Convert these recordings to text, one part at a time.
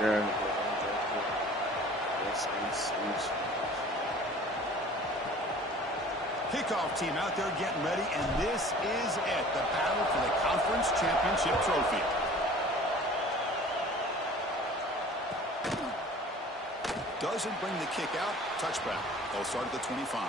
Yeah. Kickoff team out there getting ready, and this is it, the battle for the conference championship trophy. Doesn't bring the kick out. Touchback. They'll start at the 25.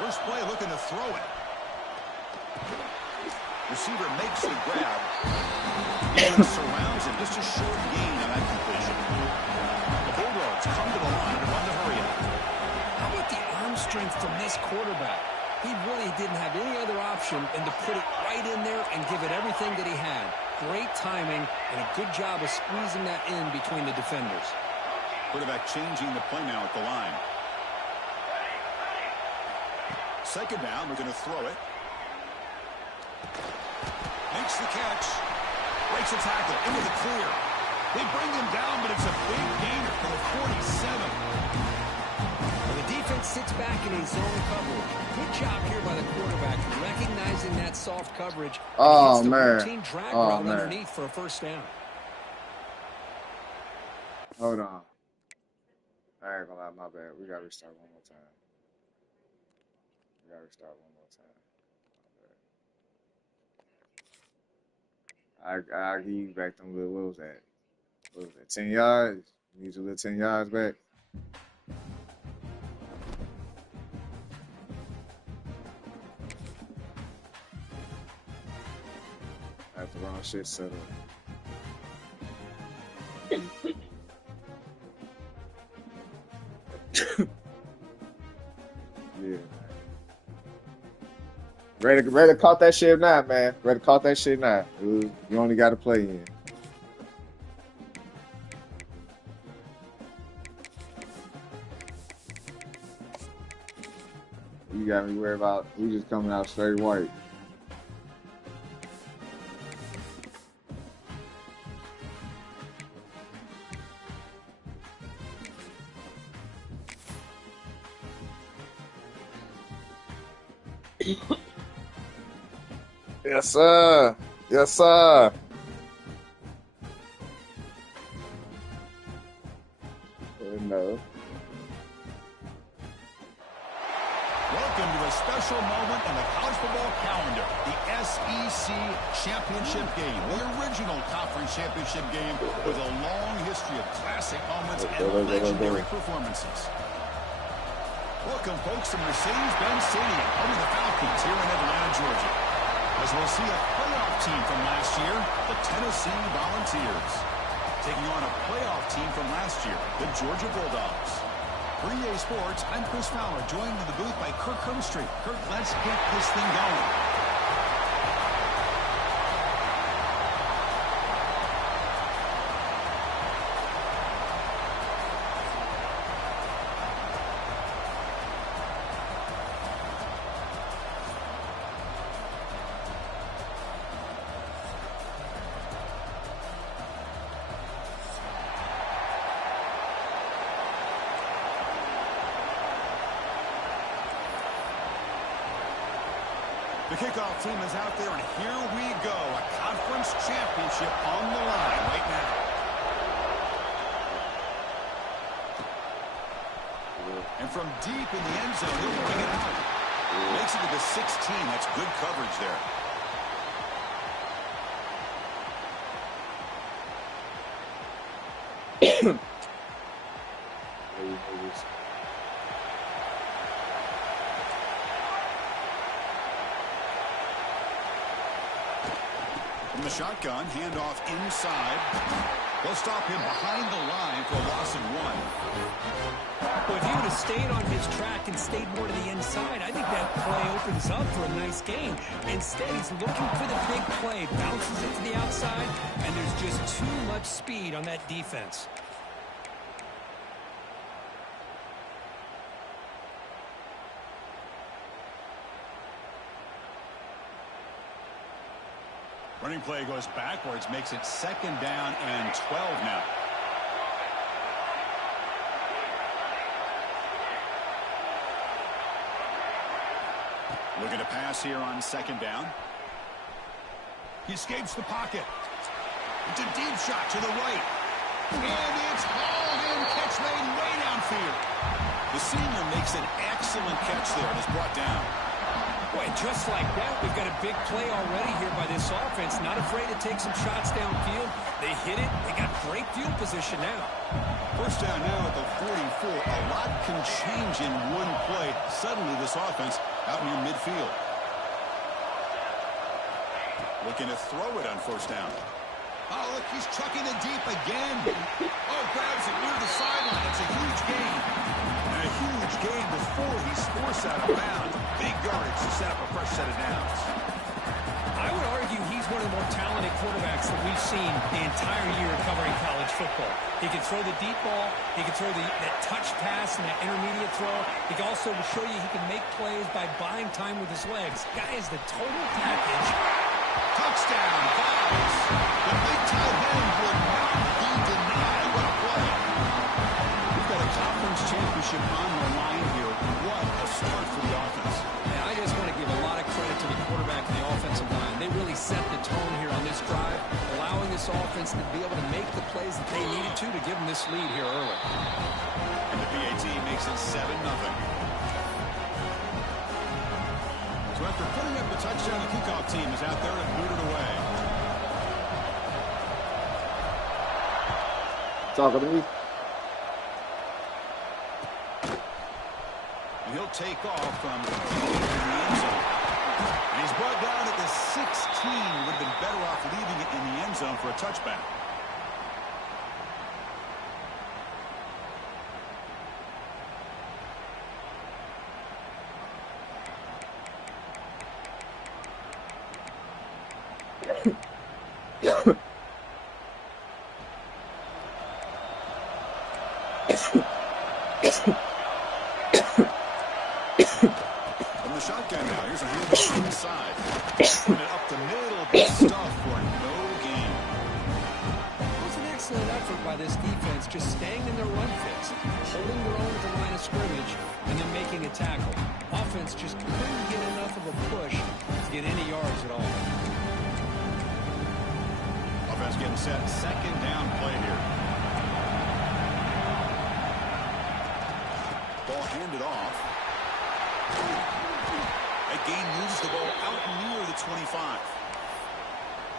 First play looking to throw it. Receiver makes the grab. And surrounds him. Just a short gain on that completion. The Bulldogs come to the line to run the hurry up. How about the arm strength from this quarterback? He really didn't have any other option than to put it right in there and give it everything that he had. Great timing and a good job of squeezing that in between the defenders. Quarterback changing the play now at the line. Second down, we're going to throw it. Makes the catch. Breaks the tackle. Into the clear. They bring him down, but it's a big gainer for the 47. Well, the defense sits back in a zone coverage. Good job here by the quarterback, recognizing that soft coverage. Oh, and man. routine drag route underneath for a first down. Hold on. I ain't gonna lie, my bad. We gotta restart one more time. I'll give you back them little, what was that? 10 yards? Need your little 10 yards back. I have the wrong shit set up. Yeah. Ready caught that shit now, man. Ready caught that shit now. You only got to play in. You got me worried about we just coming out straight white. Yes, sir. Yes, sir. No. Welcome to a special moment in the college football calendar, the SEC Championship Game, the original conference championship game with a long history of classic moments and legendary performances. Welcome, folks, to Mercedes-Benz Stadium, home of the Falcons here in Atlanta, Georgia. As we'll see a playoff team from last year, the Tennessee Volunteers, taking on a playoff team from last year, the Georgia Bulldogs. For EA Sports, I'm Chris Fowler, joined in the booth by Kirk Hermstreet. Kirk, let's get this thing going. The kickoff team is out there, and here we go. A conference championship on the line right now. And from deep in the end zone, he'll bring it out. Makes it to the 16. That's good coverage there. From the shotgun, handoff inside. They'll stop him behind the line for a loss of 1. Well, if he would have stayed on his track and stayed more to the inside, I think that play opens up for a nice gain. Instead, he's looking for the big play, bounces it to the outside, and there's just too much speed on that defense. Running play goes backwards, makes it 2nd down and 12 now. Looking to pass here on 2nd down. He escapes the pocket. It's a deep shot to the right. And it's hauled in. Catch made way downfield. The senior makes an excellent catch there and is brought down. Boy, just like that, we've got a big play already here by this offense. Not afraid to take some shots downfield. They hit it. They got great field position now. 1st down now at the 44. A lot can change in one play. Suddenly this offense out near midfield. Looking to throw it on 1st down. Oh, look, he's chucking it deep again. Oh, grabs it near the sideline. It's a huge gain. And a huge gain before he's forced out of bounds. Big yardage to set up a fresh set of downs. I would argue he's one of the more talented quarterbacks that we've seen the entire year covering college football. He can throw the deep ball. He can throw that touch pass and that intermediate throw. He can also show you he can make plays by buying time with his legs. Guy is the total package. Touchdown, Vols. The big tight end would not be denied. What a play. We've got a conference championship on the line here. What a start for the offense. And I just want to give a lot of credit to the quarterback and the offensive line. They really set the tone here on this drive, allowing this offense to be able to make the plays that they needed to give them this lead here early. And the PAT makes it 7-0. So after putting up the touchdown, the kickoff team is out there to boot it away. Talking to me. And he'll take off from the end zone. And he's brought down at the 16. Would have been better off leaving it in the end zone for a touchback. From the shotgun now, here's a handoff on the side. Put it up the middle, big stuff for no gain. It was an excellent effort by this defense, just staying in their run fits, holding their own at the line of scrimmage, and then making a tackle. Offense just couldn't get enough of a push to get any yards at all. Offense getting set. 2nd down play here. Ball handed off. That gain moves the ball out near the 25.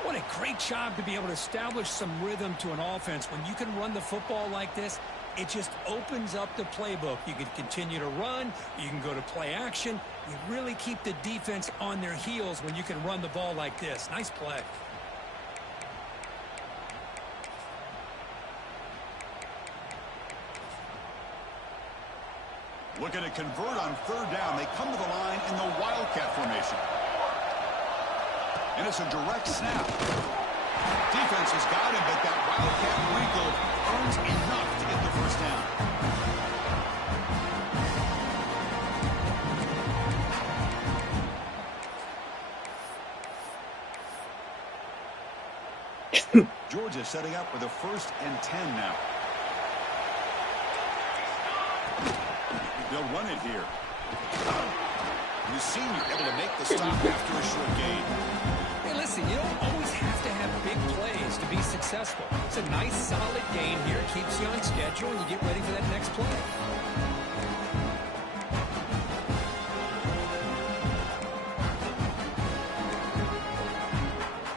What a great job to be able to establish some rhythm to an offense. When you can run the football like this, it just opens up the playbook. You can continue to run. You can go to play action. You really keep the defense on their heels when you can run the ball like this. Nice play. Looking to convert on 3rd down. They come to the line in the Wildcat formation. And it's a direct snap. Defense has got him, but that Wildcat wrinkle earns enough to get the 1st down. Georgia setting up with a 1st and 10 now. They'll run it here. The senior able to make the stop after a short gain. Hey, listen, you don't always have to have big plays to be successful. It's a nice, solid gain here. Keeps you on schedule, and you get ready for that next play.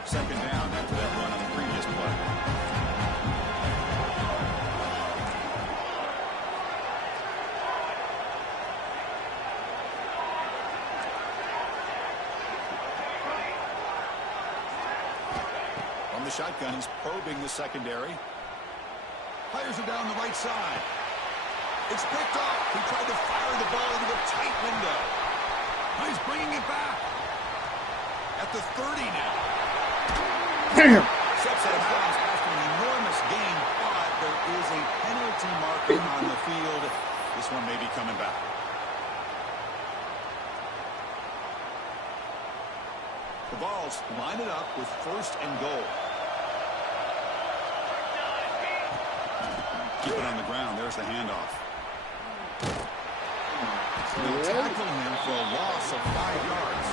Second down after that run on the previous play. The shotgun, he's probing the secondary. Fires it down the right side. It's picked up. He tried to fire the ball into a tight window. He's bringing it back. At the 30 now. Damn. Steps out of bounds after an enormous gain, but there is a penalty marker on the field. This one may be coming back. The Vols line it up with 1st first and goal. Keep it on the ground. There's the handoff. They'll tackle him for a loss of 5 yards.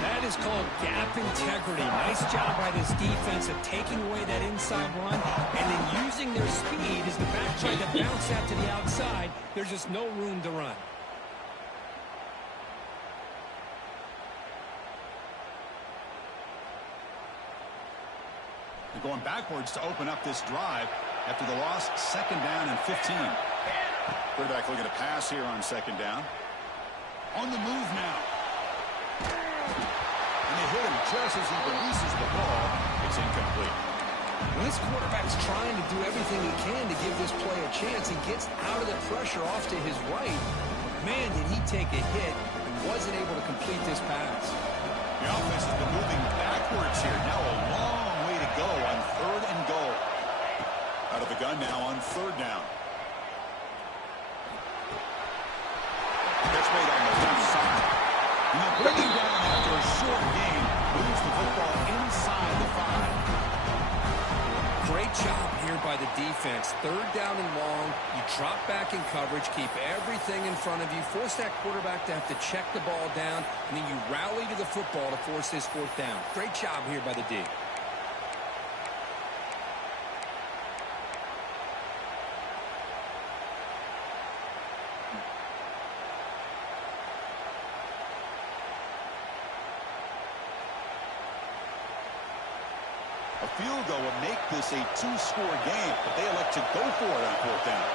That is called gap integrity. Nice job by this defense of taking away that inside run and then using their speed as the back tried to bounce that to the outside. There's just no room to run. They're going backwards to open up this drive after the loss. 2nd down and 15. Quarterback looking to pass here on 2nd down. On the move now. And they hit him just as he releases the ball. It's incomplete. When this quarterback's trying to do everything he can to give this play a chance, he gets out of the pressure off to his right. Man, did he take a hit and wasn't able to complete this pass. The offense has been moving backwards here. Now a long way to go on 3rd and goal. Out of the gun now on 3rd down. Catch made on the left side. And they'll bring him down after a short game. Moves the football inside the 5. Great job here by the defense. 3rd down and long. You drop back in coverage, keep everything in front of you, force that quarterback to have to check the ball down, and then you rally to the football to force this 4th down. Great job here by the D. A field goal would make this a 2-score game, but they elect to go for it on 4th down.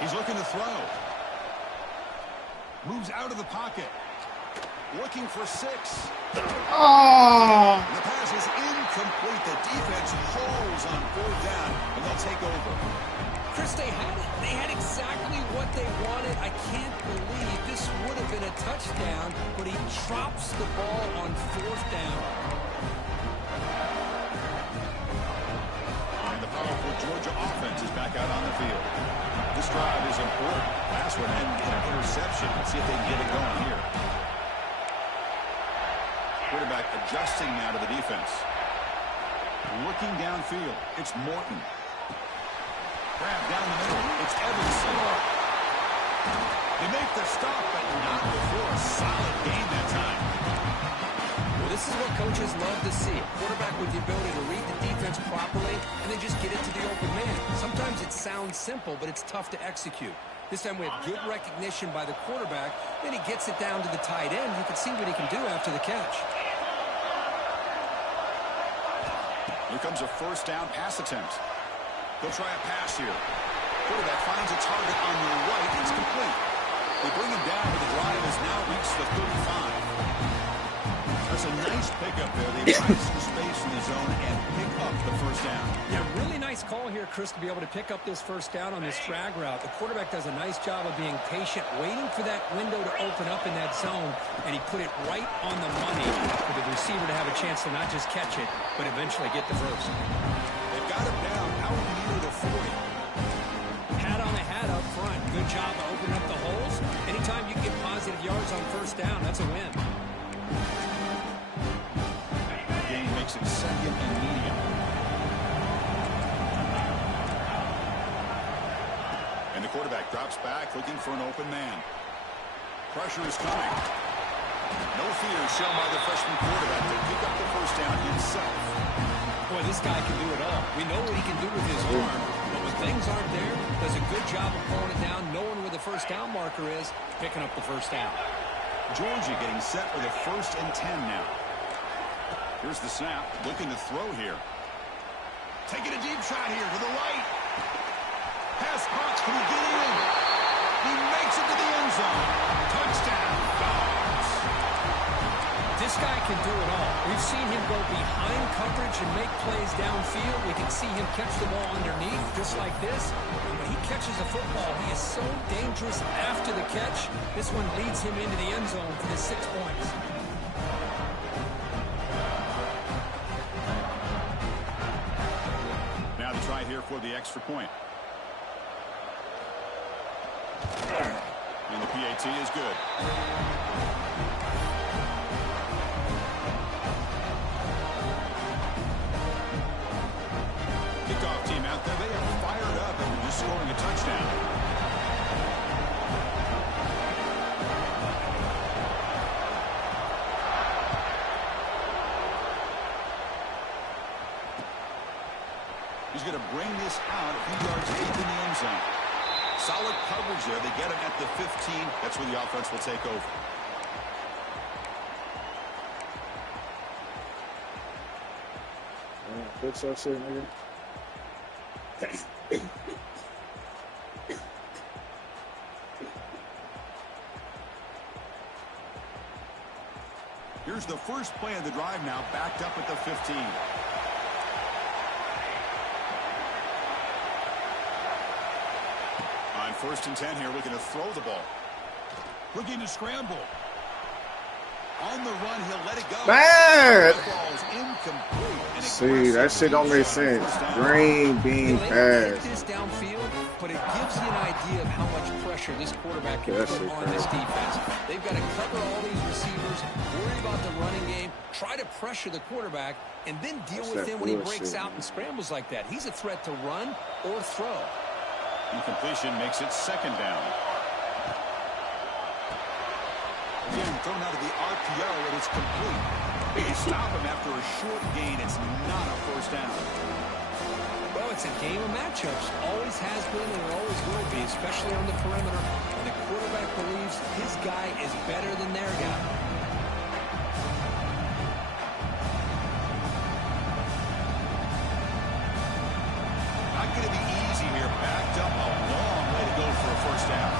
He's looking to throw. Moves out of the pocket. Looking for 6. Oh! The pass is incomplete. The defense holds on 4th down, and they'll take over. Chris, they had it. They had exactly what they wanted. I can't believe this would have been a touchdown, but he drops the ball on 4th down. And the powerful Georgia offense is back out on the field. This drive is important. Last one ended in an interception. Let's see if they can get it going here. Quarterback adjusting now to the defense. Looking downfield. It's Morton. Grab down the middle. It's Evanson. They make the stop, but not before a solid game that time. Well, this is what coaches love to see. A quarterback with the ability to read the defense properly and then just get it to the open man. Sometimes it sounds simple, but it's tough to execute. This time we have good recognition by the quarterback. Then he gets it down to the tight end. You can see what he can do after the catch. Here comes a 1st down pass attempt. They'll try a pass here. Quarterback finds a target on the right. It's complete. They bring him down, but the drive has now reached the 35. That's a nice pickup there. They find some space in the zone and pick up the 1st down. Yeah, really nice call here, Chris, to be able to pick up this 1st down on this drag route. The quarterback does a nice job of being patient, waiting for that window to open up in that zone, and he put it right on the money for the receiver to have a chance to not just catch it, but eventually get the 1st. They've got him down out near the 40. Hat on the hat up front. Good job of opening up the holes. Anytime you can get positive yards on 1st down, that's a win. Gain makes it 2nd and medium. And the quarterback drops back, looking for an open man. Pressure is coming. No fear shown by the freshman quarterback to pick up the 1st down himself. Boy, this guy can do it all. We know what he can do with his arm, but when things aren't there, does a good job of pulling it down, knowing where the 1st down marker is, picking up the 1st down. Georgia getting set for the 1st and 10 now. Here's the snap, looking to throw here. Taking a deep shot here to the right. Pass caught, can he get in? He makes it to the end zone. Touchdown, Dogs. This guy can do it all. We've seen him go behind coverage and make plays downfield. We can see him catch the ball underneath, just like this. And when he catches a football, he is so dangerous after the catch. This one leads him into the end zone for the 6 points. Now to try here for the extra point. tee is good. Kickoff team out there. They are fired up after just scoring a touchdown. He's going to bring this out a few yards deep in the end zone. Solid coverage there. They get him at the 15. That's where the offense will take over. Fix that shit, nigga. Here's the first play of the drive now, backed up at the 15. On 1st and 10 here, looking to throw the ball. Looking to scramble. On the run, he'll let it go. Man! The ball's incomplete. See, that shit don't make sense. Green bean pass. This downfield, but it gives you an idea of how much pressure this quarterback can put on this defense. They've got to cover all these receivers, worry about the running game, try to pressure the quarterback, and then deal with him when he breaks out and scrambles like that. He's a threat to run or throw. Incompletion makes it 2nd down. Again, thrown out of the RPO, and it's complete. You stop him after a short gain. It's not a 1st down. Well, it's a game of matchups. Always has been and it always will be, especially on the perimeter. And the quarterback believes his guy is better than their guy. Not going to be easy here. Backed up a long way to go for a 1st down.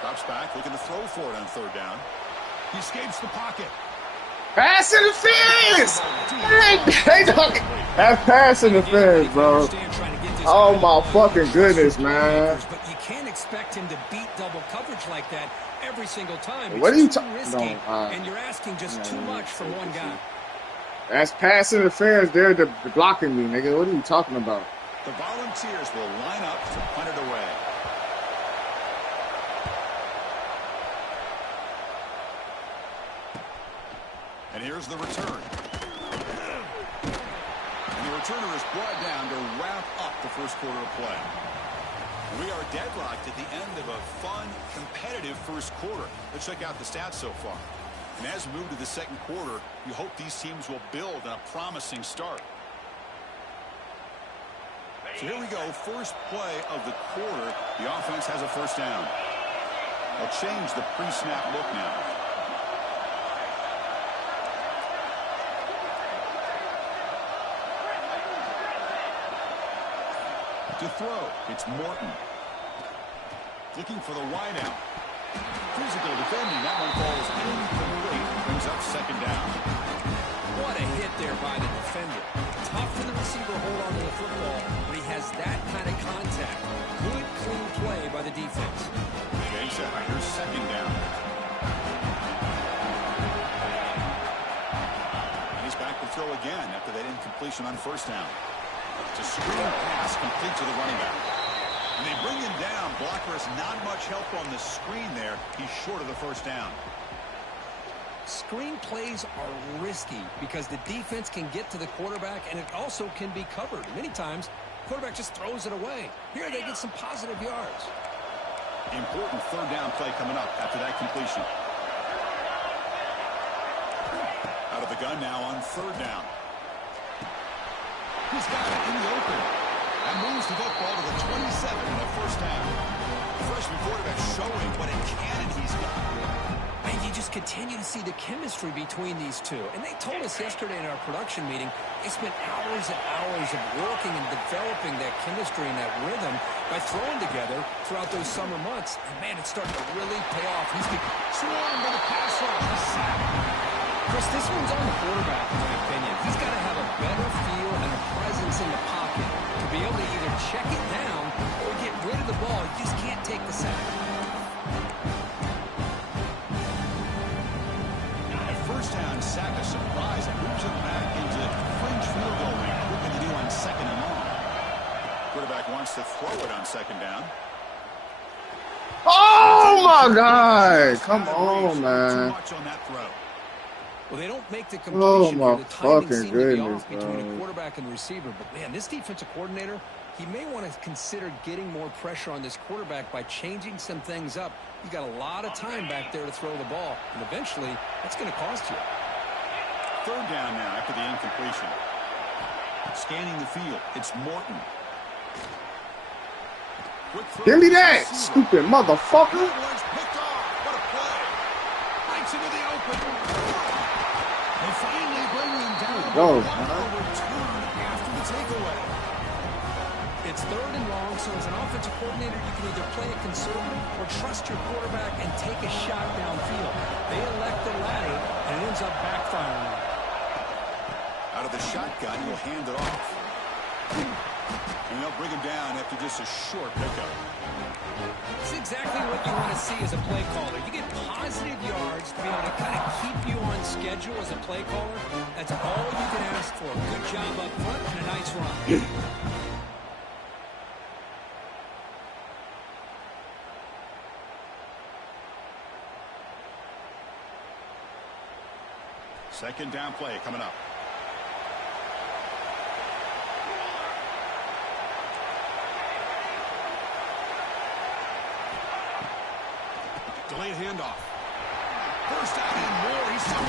Drops back, looking to throw for it on 3rd down. He escapes the pocket. Pass interference! That pass interference, bro. Oh my fucking goodness, man. But you can't expect him to beat double coverage like that every single time. What are you talking about? No, and you're asking just too much from one guy. That's pass interference. They're blocking me, nigga. What are you talking about? The Volunteers will line up to punt it away. And here's the return. And the returner is brought down to wrap up the 1st quarter of play. We are deadlocked at the end of a fun, competitive 1st quarter. Let's check out the stats so far. And as we move to the 2nd quarter, you hope these teams will build on a promising start. So here we go, first play of the quarter. The offense has a 1st down. They'll change the pre-snap look now. To throw, it's Morton. Looking for the wideout. Physical defending, that one falls incomplete. Brings up 2nd down. What a hit there by the defender. Tough for the receiver to hold on to the football, but he has that kind of contact. Good, clean play by the defense. Ncaa, here's 2nd down. And he's back to throw again after that incompletion on 1st down. It's a screen pass complete to the running back. And they bring him down. Blocker has not much help on the screen there. He's short of the 1st down. Screen plays are risky because the defense can get to the quarterback and it also can be covered. Many times, the quarterback just throws it away. Here they get some positive yards. Important 3rd down play coming up after that completion. Out of the gun now on 3rd down. He's got it in the open. And moves the football to the 27 and a 1st down. The freshman quarterback showing what a cannon he's got. And you just continue to see the chemistry between these two. And they told us yesterday in our production meeting, they spent hours and hours of working and developing that chemistry and that rhythm by throwing together throughout those summer months. And man, it's starting to really pay off. He's been swarmed by the pass rush. Chris, this one's on the quarterback, in my opinion. He's got to have a better feel and a presence in the pocket to be able to either check it down or get rid of the ball. You just can't take the sack. At 1st down sack, a surprise, and moves him back into fringe field goal range. What can they do on 2nd and long? Quarterback wants to throw it on 2nd down. Oh my God! Come on, Too man. much on that throw. Well, they don't make the Oh completion my here. The timing fucking seemed to be goodness, off between bro. the quarterback and the receiver. But, man, this defensive coordinator, he may want to consider getting more pressure on this quarterback by changing some things up. You got a lot of time back there to throw the ball, and eventually that's going to cost you. 3rd down now after the incompletion. Scanning the field, it's Morton. Give me that, stupid motherfucker. Picked off. What a play. Right into the open. They finally bring him down. Go, Return after the takeaway. It's 3rd and long, so as an offensive coordinator, you can either play it conservative or trust your quarterback and take a shot downfield. They elect the latter, and it ends up backfiring. Out of the shotgun, he'll hand it off. And they'll bring him down after just a short pickup. It's exactly what you want to see as a play caller. You get positive yards to be able to kind of keep you on schedule as a play caller. That's all you can ask for. Good job up front and a nice run. Second down play coming up. Delayed handoff. First down and more. He's still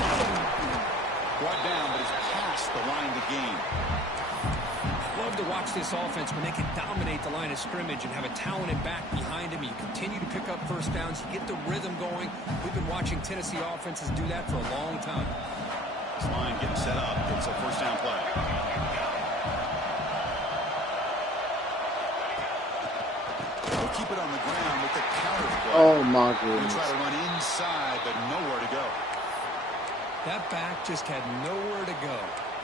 brought down, but he's past the line to gain. Love to watch this offense when they can dominate the line of scrimmage and have a talented back behind him. You continue to pick up first downs. You get the rhythm going. We've been watching Tennessee offenses do that for a long time. This line getting set up. It's a first down play. They'll keep it on the ground with the counter play. Oh my They goodness. try to run inside, but nowhere to go. That back just had nowhere to go.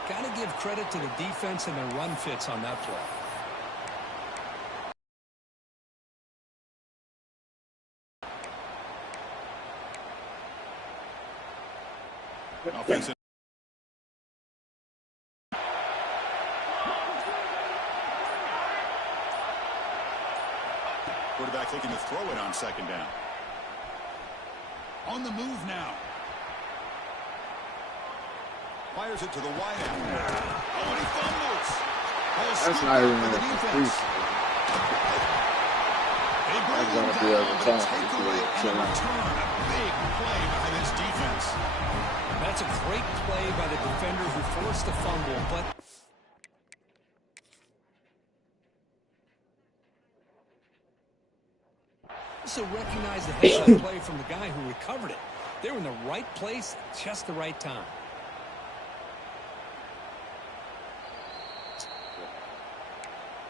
Got to give credit to the defense and their run fits on that play. Offensive. Quarterback looking to throw it on 2nd down. On the move now. Fires it to the wide out. Oh, and he fumbles. That's not even a complete. They bring That's him gonna be down, a but return. takeaway and a return. A big play by this defense. That's a great play by the defender who forced the fumble, but also recognize the heads-up play from the guy who recovered it. They were in the right place at just the right time.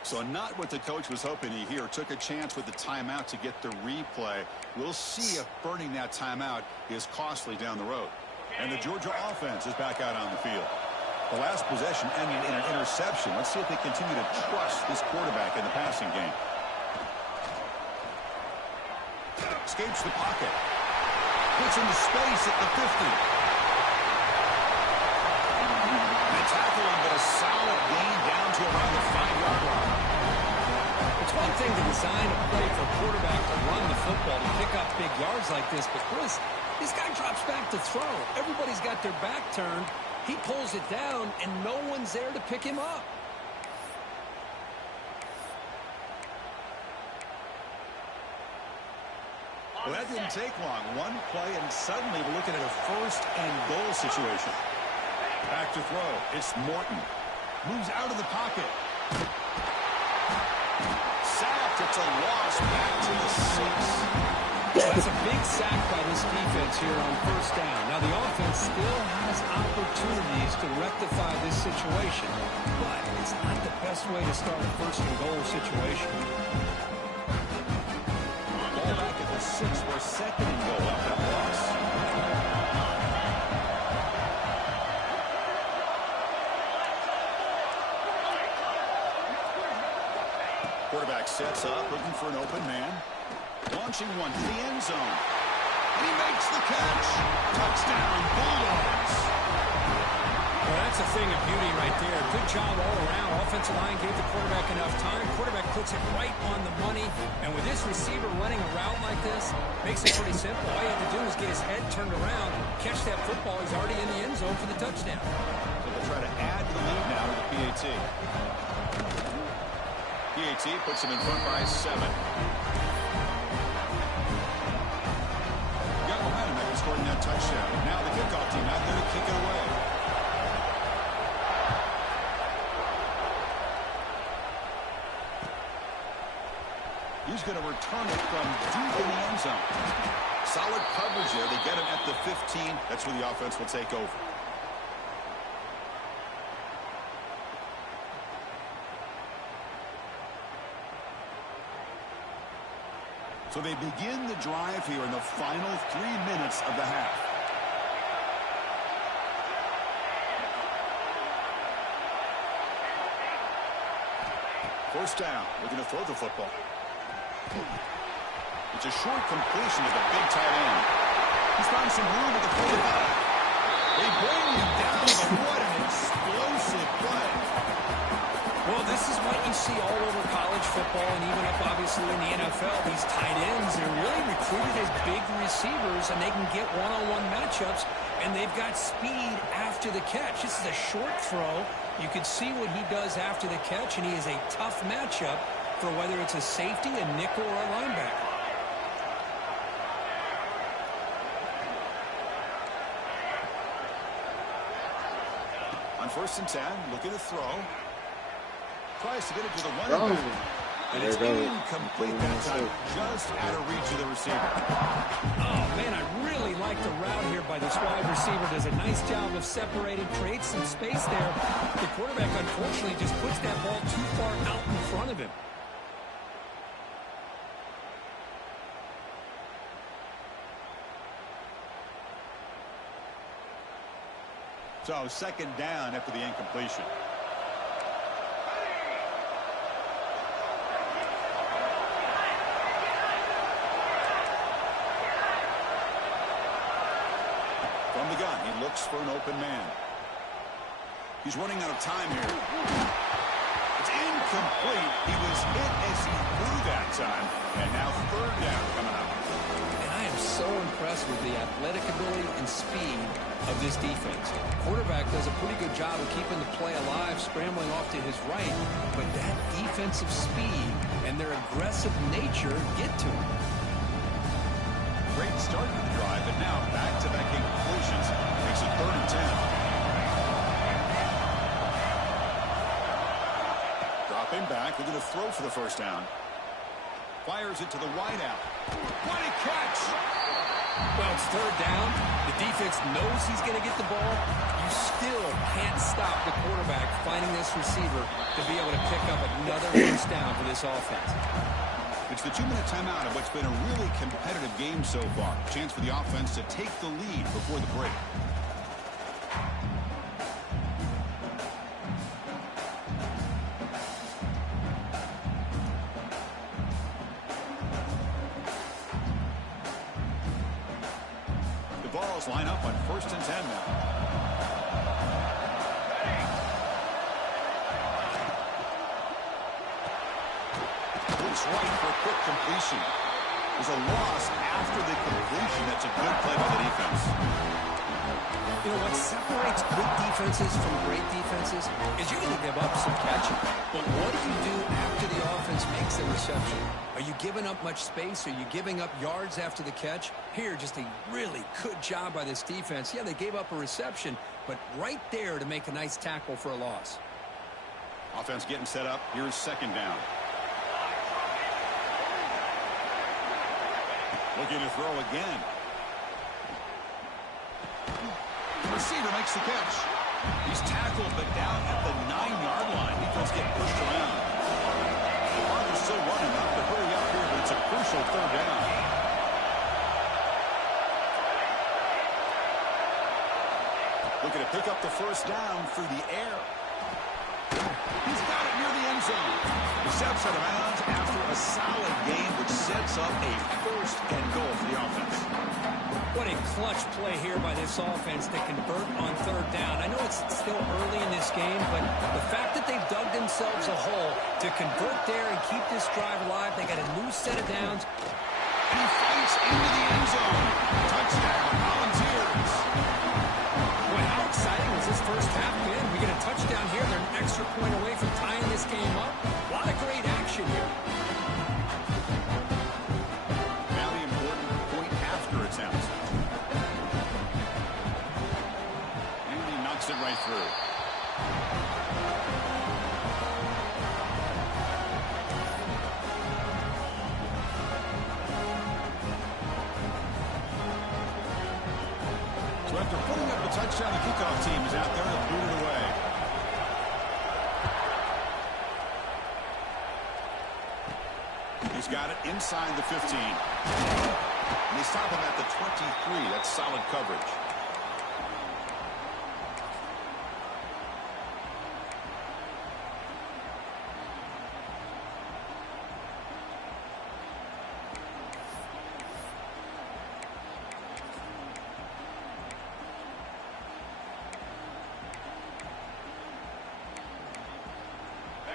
So not what the coach was hoping to hear. Took a chance with the timeout to get the replay. We'll see if burning that timeout is costly down the road. And the Georgia offense is back out on the field. The last possession ended in an interception. Let's see if they continue to trust this quarterback in the passing game. Escapes the pocket. Puts into space at the 50. They tackle him, but a solid gain down to around the 5-yard line. It's one thing to design a play for a quarterback to run the football, to pick up big yards like this, but Chris, this guy drops back to throw. Everybody's got their back turned. He pulls it down, and no one's there to pick him up. Well, that didn't take long. One play, and suddenly we're looking at a 1st and goal situation. Back to throw. It's Morton. Moves out of the pocket. Sacked. It's a loss back to the 6. That's a big sack by this defense here on 1st down. Now, the offense still has opportunities to rectify this situation, but it's not the best way to start a 1st and goal situation. Ball back at the 6 for 2nd and goal after that loss. Quarterback sets up, looking for an open man. Launching one to the end zone. He makes the catch. Touchdown, Bulldogs. Well, that's a thing of beauty right there. Good job all around. Offensive line gave the quarterback enough time. Quarterback puts it right on the money. And with this receiver running a route like this, makes it pretty simple. All you have to do is get his head turned around, catch that football. He's already in the end zone for the touchdown. So they'll try to add to the lead now with the PAT. PAT puts him in front by 7. Got momentum after scoring that touchdown. Now the kickoff team out there to kick it away. He's going to return it from deep in the end zone. Solid coverage there. They get him at the 15. That's where the offense will take over. So they begin the drive here in the final 3 minutes of the half. First down. Looking to throw the football. It's a short completion to the big tight end. He's found some room at the 45. They bring him down, but what an explosive play. Well, this is what you see all over college football and even up, obviously, in the NFL. These tight ends, they're really recruited as big receivers, and they can get one-on-one matchups, and they've got speed after the catch. This is a short throw. You can see what he does after the catch, and he is a tough matchup for whether it's a safety, a nickel, or a linebacker. On 1st and 10, looking to throw. Tries to get it to the running back. And it's incomplete that time. Just out of reach of the receiver. Oh, man, I really like the route here by this wide receiver. Does a nice job of separating, creates some space there. The quarterback, unfortunately, just puts that ball too far out in front of him. So 2nd down after the incompletion. From the gun, he looks for an open man. He's running out of time here. It's incomplete. He was hit as he threw that time. And now 3rd down coming up. And I am so impressed with the athletic ability and speed of this defense. Quarterback does a pretty good job of keeping the play alive, scrambling off to his right, but that defensive speed and their aggressive nature get to him. Great start to the drive, and now back-to-back incompletions. Makes it 3rd and 10. Dropping back, looking to throw for the 1st down. Fires it to the wide out. What a catch! Well, it's 3rd down. The defense knows he's going to get the ball. You still can't stop the quarterback finding this receiver to be able to pick up another 1st down for this offense. It's the 2-minute timeout of what's been a really competitive game so far. Chance for the offense to take the lead before the break. Balls line up on 1st and 10 now. Looks right for a quick completion. There's a loss after the completion. That's a good play by the defense. You know, what separates good defenses from great defenses is you're going to give up some catching. But what do you do after the offense makes the reception? Are you giving up much space? Are you giving up yards after the catch? Here, just a really good job by this defense. Yeah, they gave up a reception, but right there to make a nice tackle for a loss. Offense getting set up. Here's 2nd down. Looking to throw again. Receiver makes the catch. He's tackled, but down at the 9-yard line. Defense getting pushed around. The clock is still running up to hurry up here, but it's a crucial 3rd down. Looking to pick up the 1st down through the air. He's got it near the end zone. He steps out of bounds after a solid game, which sets up a 1st and goal for the offense. What a clutch play here by this offense to convert on third down. I know it's still early in this game, but the fact that they've dug themselves a hole to convert there and keep this drive alive, they got a new set of downs. And he fights into the end zone. Touchdown, Volunteers. Boy, how exciting has this first half been? We get a touchdown here. They're an extra point away from tying this game up. A lot of great action here. Now the important point after attempt. And he knocks it right through. So after putting up a touchdown, the kickoff team is out there to boot it away. He's got it inside the 15. And they stop him at the 23. That's solid coverage.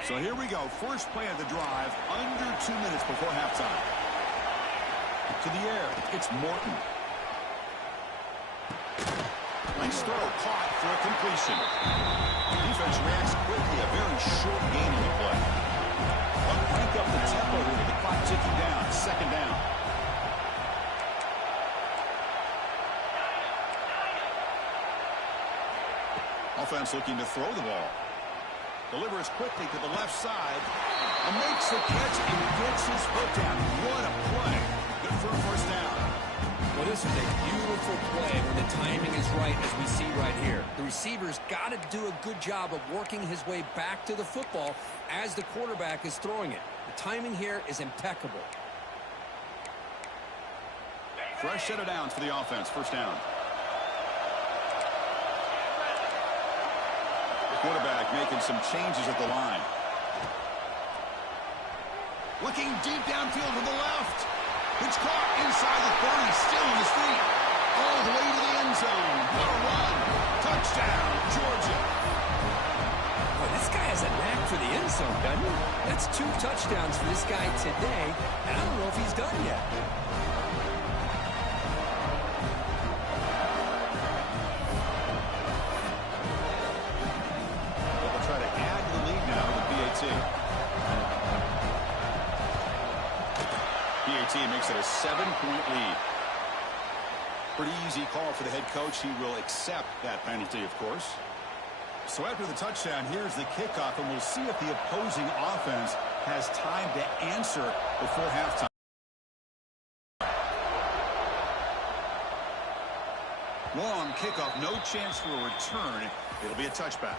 So here we go. First play of the drive, under 2 minutes before halftime. To the air, it's Morton. Nice throw, caught for a completion. Defense reacts quickly, a very short gain in the play. But crank up the tempo here, the clock ticking down, second down. Offense looking to throw the ball. Delivers quickly to the left side and makes the catch and gets his foot down. What a play. Good for a first down. Well, this is a beautiful play when the timing is right, as we see right here. The receiver's got to do a good job of working his way back to the football as the quarterback is throwing it. The timing here is impeccable. Fresh set of downs for the offense. First down. Quarterback making some changes at the line. Looking deep downfield to the left. It's caught inside the 30, still in his feet. All the way to the end zone. What a run. Touchdown, Georgia. Boy, this guy has a knack for the end zone, doesn't he? That's 2 touchdowns for this guy today, and I don't know if he's done yet. PAT makes it a 7-point lead. Pretty easy call for the head coach. He will accept that penalty, of course. So after the touchdown, here's the kickoff, and we'll see if the opposing offense has time to answer before halftime. Long kickoff, no chance for a return. It'll be a touchback.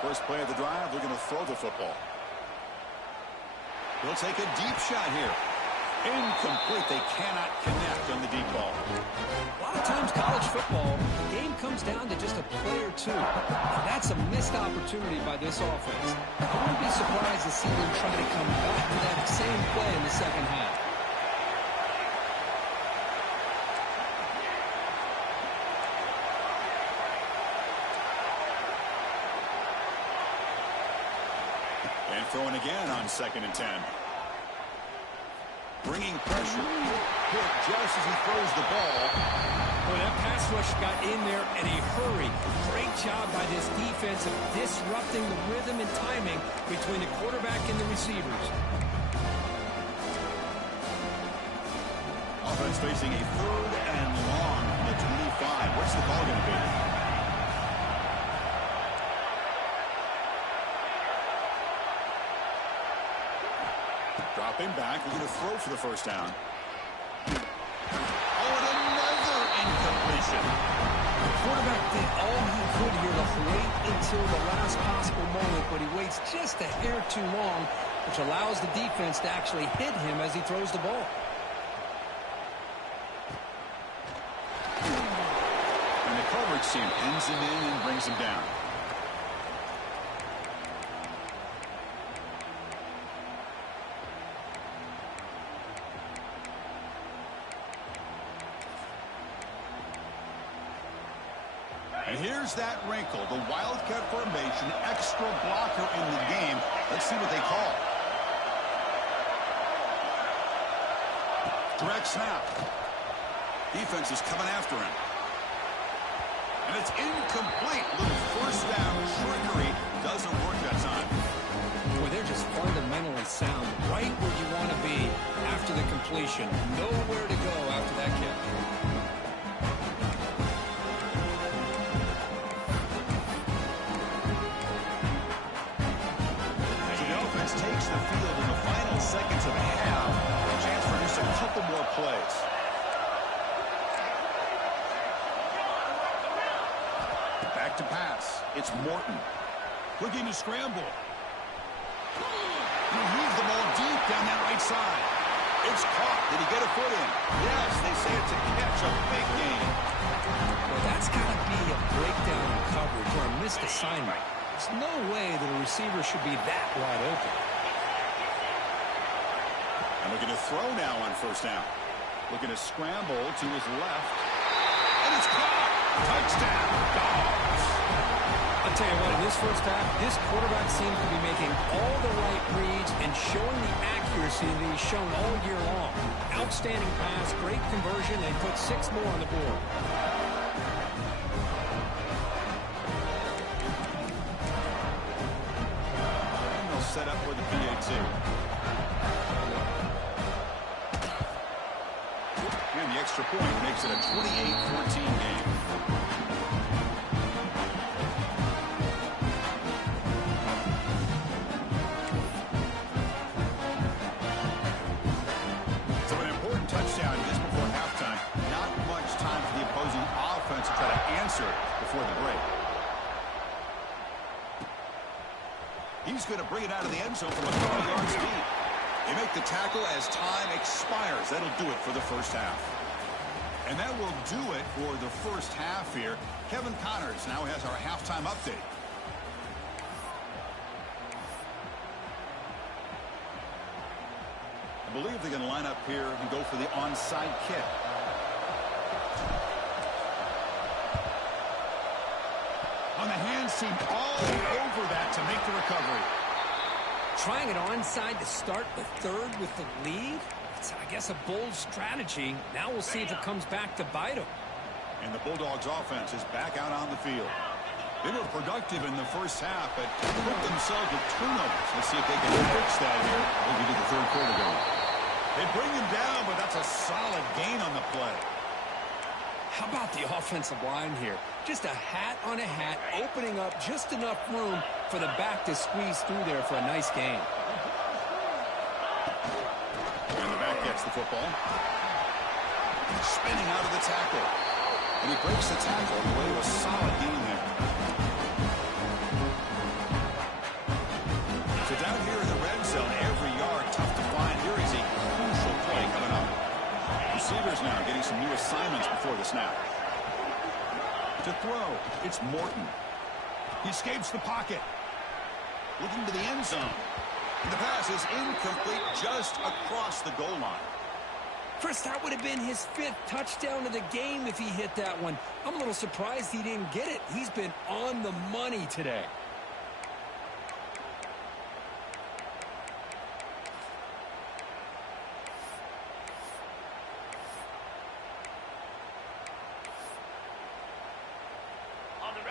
First play of the drive, they're going to throw the football. He'll take a deep shot here. Incomplete. They cannot connect on the deep ball. A lot of times college football, the game comes down to just a play or two. Now, that's a missed opportunity by this offense. I wouldn't be surprised to see them try to come back to that same play in the second half. And throwing again on 2nd and 10. Bringing pressure. Hit just as he throws the ball. Boy, that pass rush got in there in a hurry. Great job by this defense of disrupting the rhythm and timing between the quarterback and the receivers. Offense facing a 3rd and long from the 25. What's the ball going to be? Dropping back, we're going to throw for the first down. Oh, and another incompletion. quarterback did all he could here to wait until the last possible moment, but he waits just a hair too long, which allows the defense to actually hit him as he throws the ball. And the coverage team pins him in and brings him down. And here's that wrinkle, the Wildcat formation, extra blocker in the game. Let's see what they call. Direct snap. Defense is coming after him. And it's incomplete. Little first down trickery doesn't work that time. Boy, they're just fundamentally sound, right where you want to be after the completion. Nowhere to go after that kick. Takes the field in the final seconds of the half. A chance for just a couple more plays. Back to pass. It's Morton. Looking to scramble. He moves the ball deep down that right side. It's caught. Did he get a foot in? Yes, they say it's a catch, a big gain. Well, that's got to be a breakdown in coverage or a missed assignment. There's no way that a receiver should be that wide open. And looking to throw now on first down. Looking to scramble to his left. And it's caught. Touchdown. Dogs. I'll tell you what, in this first half, this quarterback seems to be making all the right reads and showing the accuracy that he's shown all year long. Outstanding pass, great conversion, and put 6 more on the board. Set up for the PAT. And the extra point makes it a 28-14 game. So an important touchdown just before halftime. Not much time for the opposing offense to try to answer before the break. He's going to bring it out of the end zone from a couple yards deep. They make the tackle as time expires. That'll do it for the first half. And that will do it for the first half here. Kevin Connors now has our halftime update. I believe they're going to line up here and go for the onside kick. On the hands team all over that to make the recovery. Trying it onside to start the third with the lead? It's, I guess, a bold strategy. Now we'll see if it comes back to bite them. And the Bulldogs offense is back out on the field. They were productive in the first half, but put themselves with turnovers. Let's see if they can fix that here as we get the third quarter going. They bring him down, but that's a solid gain on the play. How about the offensive line here? Just a hat on a hat, opening up just enough room for the back to squeeze through there for a nice gain. And the back gets the football. Spinning out of the tackle. And he breaks the tackle on the way to a solid gain there. So down here in the red zone, every yard tough to find. Here is a crucial play coming up. Receivers now getting some new assignments before the snap. To throw, it's Morton. He escapes the pocket. Looking to the end zone. And the pass is incomplete just across the goal line. Chris, that would have been his 5th touchdown of the game if he hit that one. I'm a little surprised he didn't get it. He's been on the money today.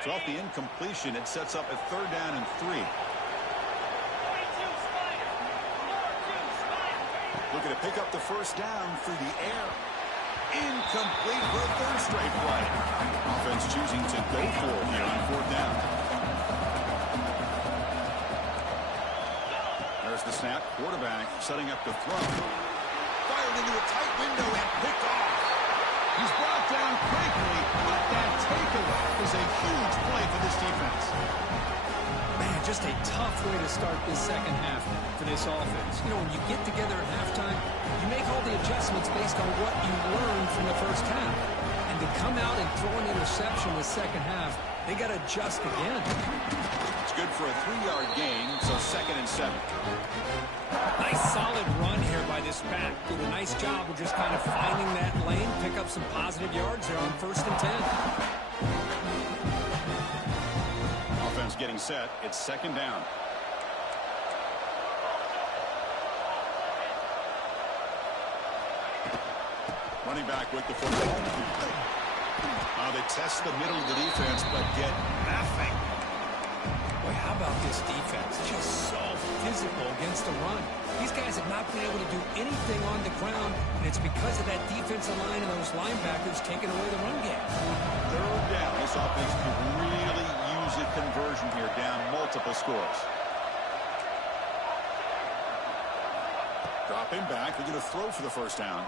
So off the incompletion, it sets up a 3rd down and 3. Looking to pick up the first down through the air. Incomplete for a 3rd straight play. Offense choosing to go for it here on 4th down. There's the snap. Quarterback setting up to throw. Fired into a tight window and picked off. He's brought down quickly, but that takeaway is a huge play for this defense. Man, just a tough way to start this second half for this offense. You know, when you get together at halftime, you make all the adjustments based on what you learned from the first half. And to come out and throw an interception in the second half, they got to adjust again. It's good for a 3-yard gain, so 2nd and 7. Nice solid run here by this back. Did a nice job of just kind of finding that lane, pick up some positive yards there on 1st and 10. Offense getting set. It's 2nd down. Running back with the football. They test the middle of the defense, but get nothing. Boy, how about this defense? Just so physical against the run. These guys have not been able to do anything on the ground, and it's because of that defensive line and those linebackers taking away the run game. 3rd down. This offense could really use a conversion here, down multiple scores. Dropping back. They're going to throw for the 1st down.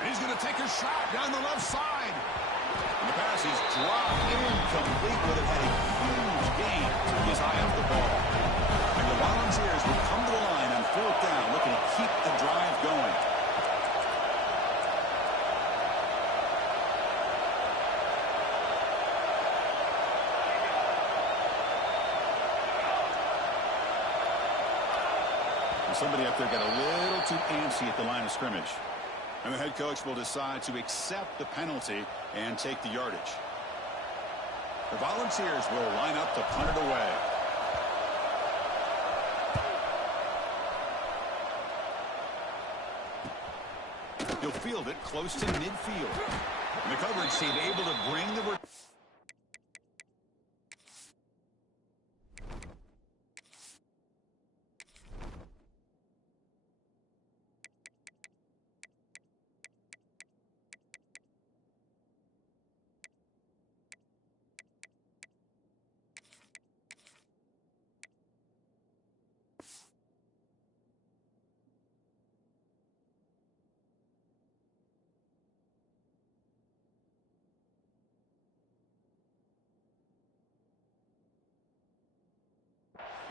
And he's going to take a shot down the left side. And the pass is dropped incomplete, but it had a huge gain. Took his eye off the ball. And the Volunteers will come to the line on 4th down, looking to keep the drive going. And somebody up there got a little too antsy at the line of scrimmage. And the head coach will decide to accept the penalty and take the yardage. The Volunteers will line up to punt it away. He'll field it close to midfield. And the coverage team able to bring the...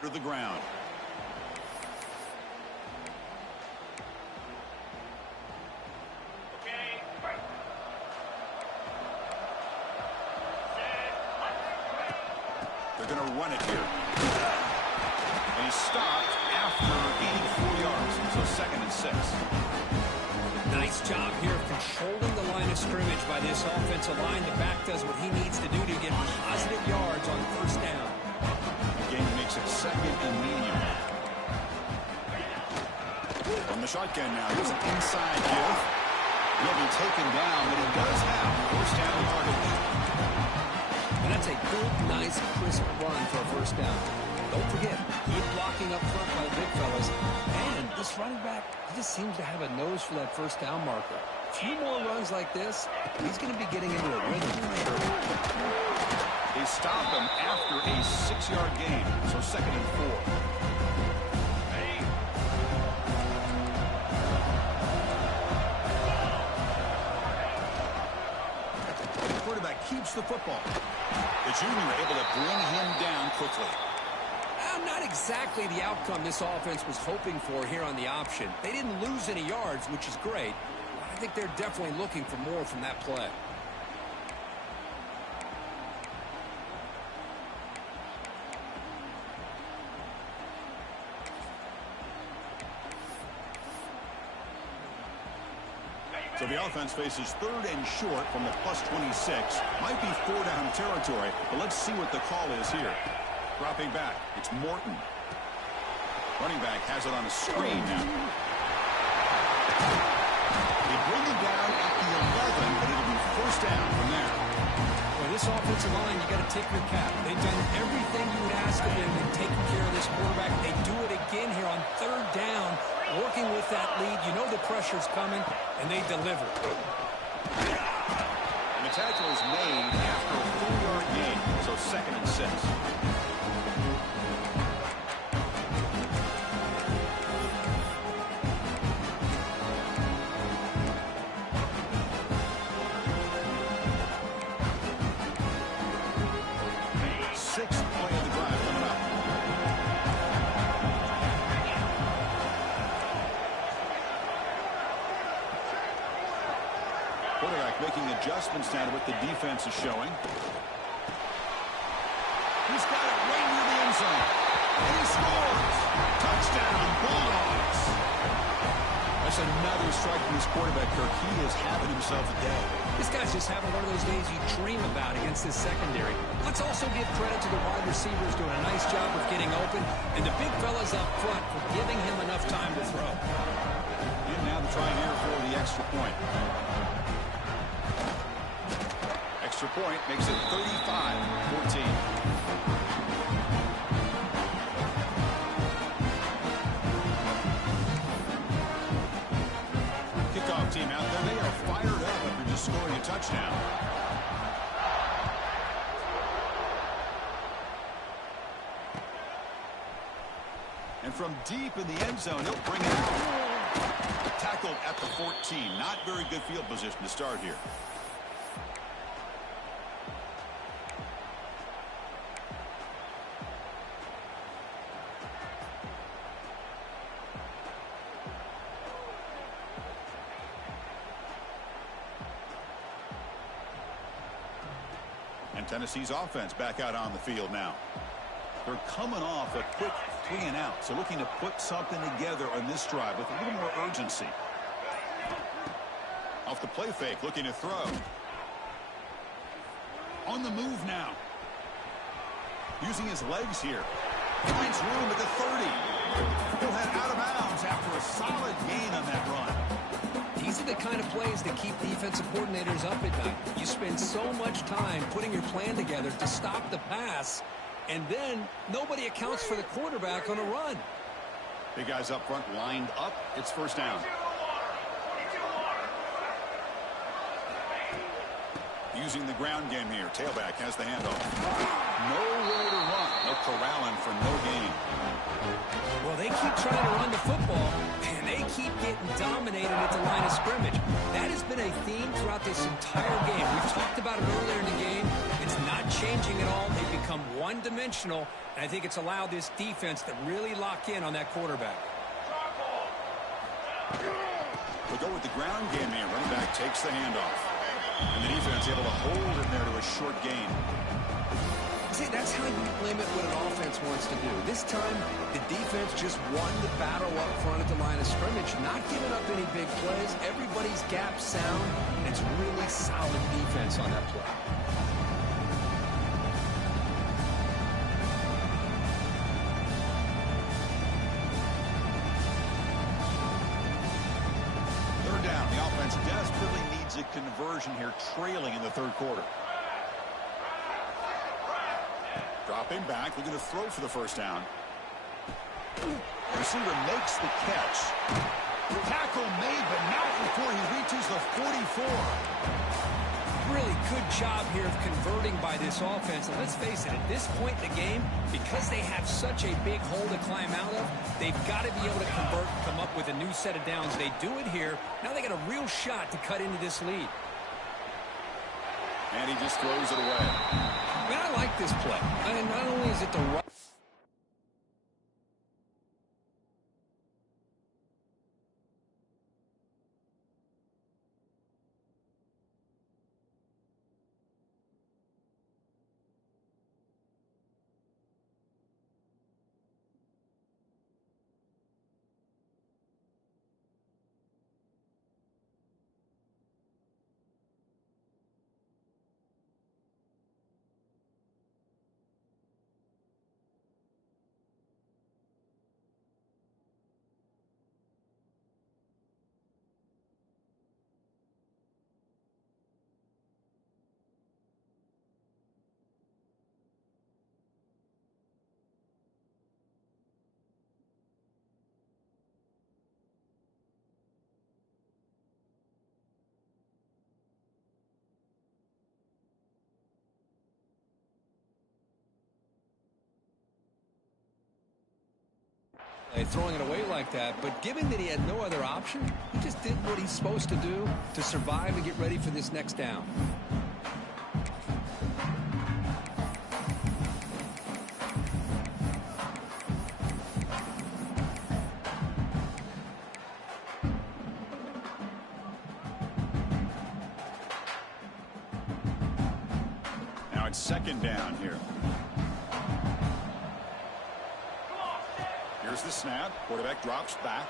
to the ground. They're going to run it here. And he's stopped after gaining 4 yards. So 2nd and 6. Nice job here of controlling the line of scrimmage by this offensive line. The back does what he needs to do to get positive yards on 1st down. Game makes it 2nd and medium. From the shotgun now, here's an inside give. He'll be taken down, but he does have 1st down yardage. And that's a good, nice, crisp run for a 1st down. Don't forget, good blocking up front by the big fellas. And this running back, he just seems to have a nose for that 1st down marker. A few more runs like this, he's going to be getting into a rhythm for sure. They stop him after a 6-yard gain, so 2nd and 4. The quarterback keeps the football. The junior able to bring him down quickly. Not exactly the outcome this offense was hoping for here on the option. They didn't lose any yards, which is great. But I think they're definitely looking for more from that play. So the offense faces 3rd and short from the +26. Might be 4-down territory, but let's see what the call is here. Dropping back, it's Morton. Running back has it on a screen now. They bring it down at the 11, but it'll be 1st down from there. Well, this offensive line, you got to tip your cap. They've done everything you would ask of them. They've taken care of this quarterback. They do it again here on 3rd down, working with that lead. You know the pressure's coming, and they deliver. And the tackle is made after a 4-yard gain, so 2nd and 6. making adjustments now to what the defense is showing. He's got it right near the end zone. And he scores. Touchdown, Bulldogs. That's another strike from his quarterback, Kirk. He is having himself a day. This guy's just having one of those days you dream about against this secondary. Let's also give credit to the wide receivers doing a nice job of getting open, and the big fellas up front for giving him enough time to throw. And now the try here for the extra point. Extra point makes it 35-14. Team out there, they are fired up after just scoring a touchdown. And from deep in the end zone, he'll bring it out. Tackled at the 14. Not very good field position to start here. And Tennessee's offense back out on the field now. They're coming off a quick 3-and-out, so looking to put something together on this drive with a little more urgency. Off the play fake, looking to throw. On the move now. Using his legs here. Finds room at the 30. He'll head out of bounds after a solid gain on that run. These are the kind of plays that keep defensive coordinators up at night. You spend so much time putting your plan together to stop the pass, and then nobody accounts for the quarterback on a run. Big guys up front lined up. It's first down. Using the ground game here. Tailback has the handoff. Nowhere to run. No corralling for no gain. Well, they keep trying to run the football, and they keep getting dominated at the line of scrimmage. That has been a theme throughout this entire game. We've talked about it earlier in the game. It's not changing at all. They've become one-dimensional, and I think it's allowed this defense to really lock in on that quarterback. We'll go with the ground game here. Running back takes the handoff. And the defense able to hold it there to a short gain. See, that's how you limit what an offense wants to do. This time, the defense just won the battle up front at the line of scrimmage, not giving up any big plays. Everybody's gap sound, and it's really solid defense on that play. Third down. The offense desperately needs a conversion here, trailing in the third quarter. Dropping back, looking to throw for the first down. Receiver makes the catch. Tackle made, but not before he reaches the 44. Really good job here of converting by this offense. And let's face it, at this point in the game, because they have such a big hole to climb out of, they've got to be able to convert and come up with a new set of downs. They do it here. Now they got a real shot to cut into this lead. And he just throws it away. I mean, I like this play. I mean, not only is it the right... throwing it away like that, but given that he had no other option, he just did what he's supposed to do to survive and get ready for this next down. second down here. Here's the snap. Quarterback drops back.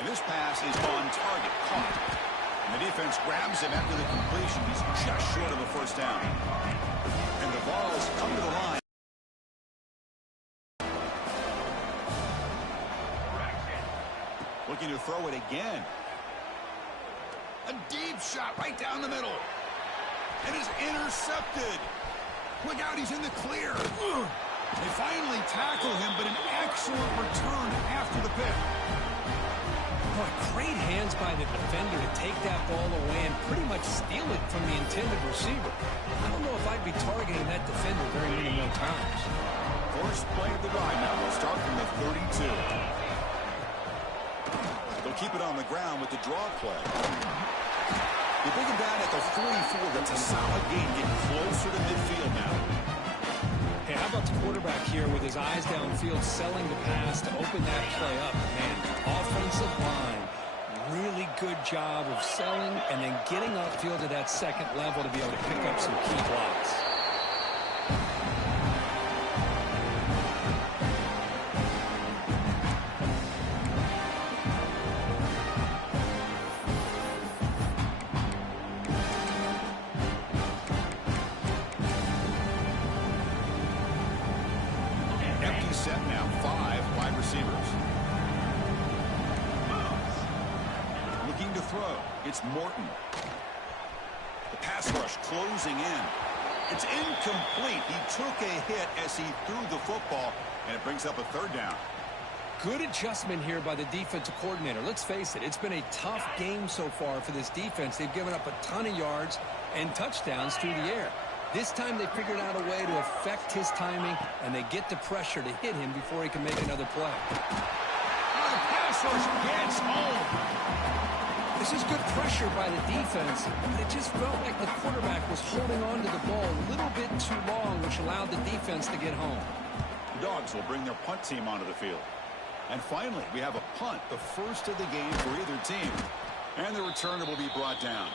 And this pass is on target. Caught. And the defense grabs him after the completion. He's just short of a first down. And the Vols come to the line. Looking to throw it again. A deep shot right down the middle. And is intercepted. Look out, he's in the clear. They finally tackle him, but an excellent return after the pick. Boy, great hands by the defender to take that ball away and pretty much steal it from the intended receiver. I don't know if I'd be targeting that defender very many more times. First play of the drive now. They'll start from the 32. They'll keep it on the ground with the draw play. They bring him down at the 44. That's a solid gain, getting closer to midfield now. Hey, how about the quarterback here with his eyes downfield, selling the pass to open that play up? Man, offensive line, really good job of selling and then getting upfield to that second level to be able to pick up some key blocks. Set now, 5 wide receivers. Looking to throw. It's Morton. The pass rush closing in. It's incomplete. He took a hit as he threw the football, and it brings up a third down. Good adjustment here by the defensive coordinator. Let's face it, it's been a tough game so far for this defense. They've given up a ton of yards and touchdowns through the air. This time they figured out a way to affect his timing, and they get the pressure to hit him before he can make another play. The pass rush gets home. This is good pressure by the defense, but it just felt like the quarterback was holding on to the ball a little bit too long, which allowed the defense to get home. The Dogs will bring their punt team onto the field. And finally, we have a punt, the first of the game for either team. And the returner will be brought down.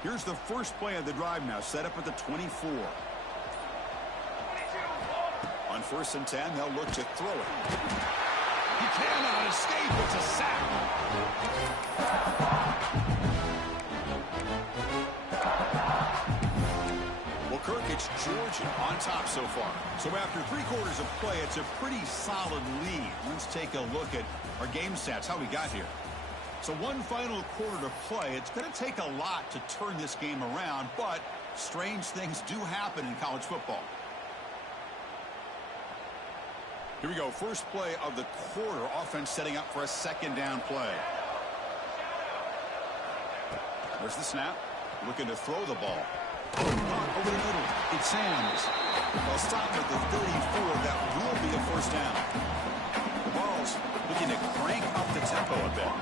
Here's the first play of the drive now, set up at the 24. On 1st and 10, they'll look to throw it. He cannot escape. It's a sack. Well, Kirk, it's Georgia on top so far. So after 3 quarters of play, it's a pretty solid lead. Let's take a look at our game stats, how we got here. So one final quarter to play. It's going to take a lot to turn this game around, but strange things do happen in college football. Here we go. First play of the quarter. Offense setting up for a second down play. There's the snap. Looking to throw the ball. Over the middle. It's Sam's. They'll stop at the 34. That will be a first down. The Vols looking to crank up the tempo a bit.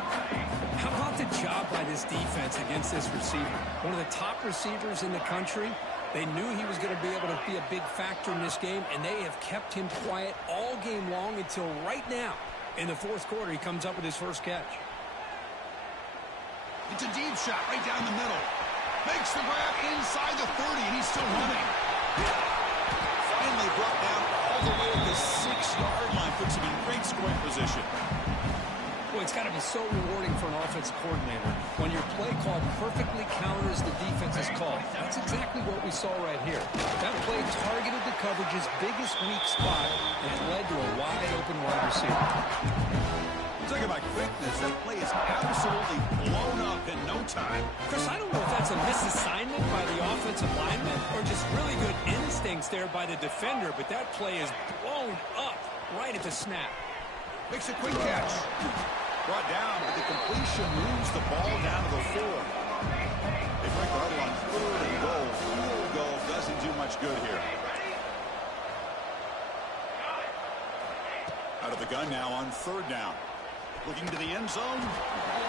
How about the job by this defense against this receiver? One of the top receivers in the country. They knew he was going to be able to be a big factor in this game, and they have kept him quiet all game long until right now. In the 4th quarter, he comes up with his first catch. It's a deep shot right down the middle. Makes the grab inside the 30, and he's still running. Finally brought down all the way to the 6-yard line. Puts him in great scoring position. Boy, it's got to be so rewarding for an offensive coordinator when your play call perfectly counters the defense's call. That's exactly what we saw right here. That play targeted the coverage's biggest weak spot, and it led to a wide-open wide receiver. Talk about quickness. That play is absolutely blown up in no time. Chris, I don't know if that's a misassignment by the offensive lineman or just really good instincts there by the defender, but that play is blown up right at the snap. Makes a quick catch. Brought down, but the completion moves the ball down to the 4. They break the huddle on 3rd and goal. Field goal doesn't do much good here. Out of the gun now on 3rd down. Looking to the end zone.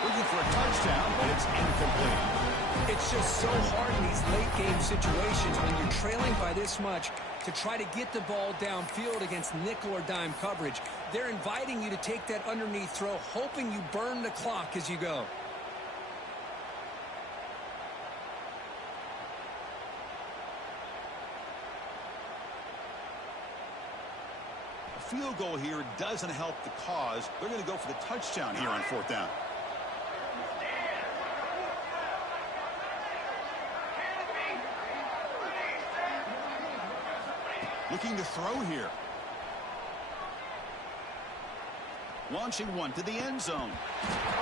Looking for a touchdown, but it's incomplete. It's just so hard in these late game situations when you're trailing by this much to try to get the ball downfield against nickel or dime coverage. They're inviting you to take that underneath throw, hoping you burn the clock as you go. A field goal here doesn't help the cause. They're going to go for the touchdown here on 4th down. Looking to throw here. Launching one to the end zone.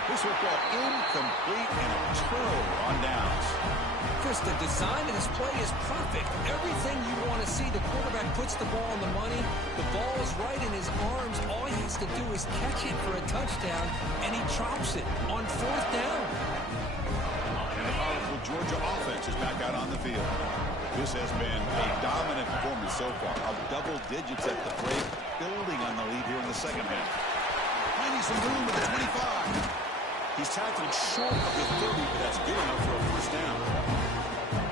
This football incomplete and a turnover on downs. Chris, the design of this play is perfect. Everything you want to see. The quarterback puts the ball on the money. The ball is right in his arms. All he has to do is catch it for a touchdown, and he drops it on 4th down. And the powerful Georgia offense is back out on the field. This has been a dominant performance so far. Of double digits at the break, building on the lead here in the second half. Finding some room at the 25. He's tackled short of the 30, but that's good enough for a 1st down.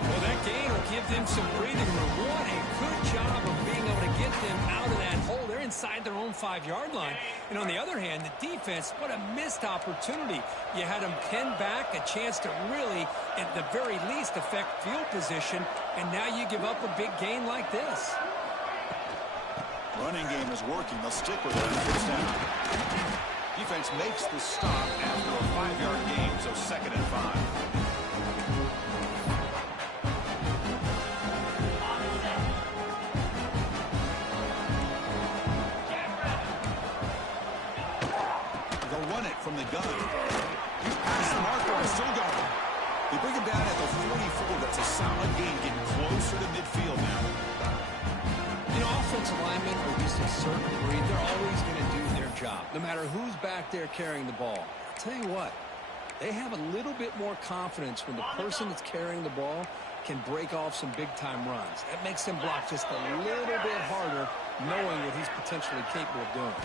Well, that gain will give them some breathing room. What a good job of being able to get them out of that hole. They're inside their own 5-yard line. And on the other hand, the defense, what a missed opportunity. You had them pinned back, a chance to really, at the very least, affect field position. And now you give up a big gain like this. Running game is working. They'll stick with it on 1st down. Defense makes the stop after a 5-yard gain, so 2nd and 5. From the gun. He's past the marker and still going. They bring him down at the 44. That's a solid gain, getting closer to midfield now. You know, offensive linemen are just a certain breed. They're always going to do their job, no matter who's back there carrying the ball. I'll tell you what, they have a little bit more confidence when the person that's carrying the ball can break off some big-time runs. That makes them block just a little bit harder, knowing what he's potentially capable of doing.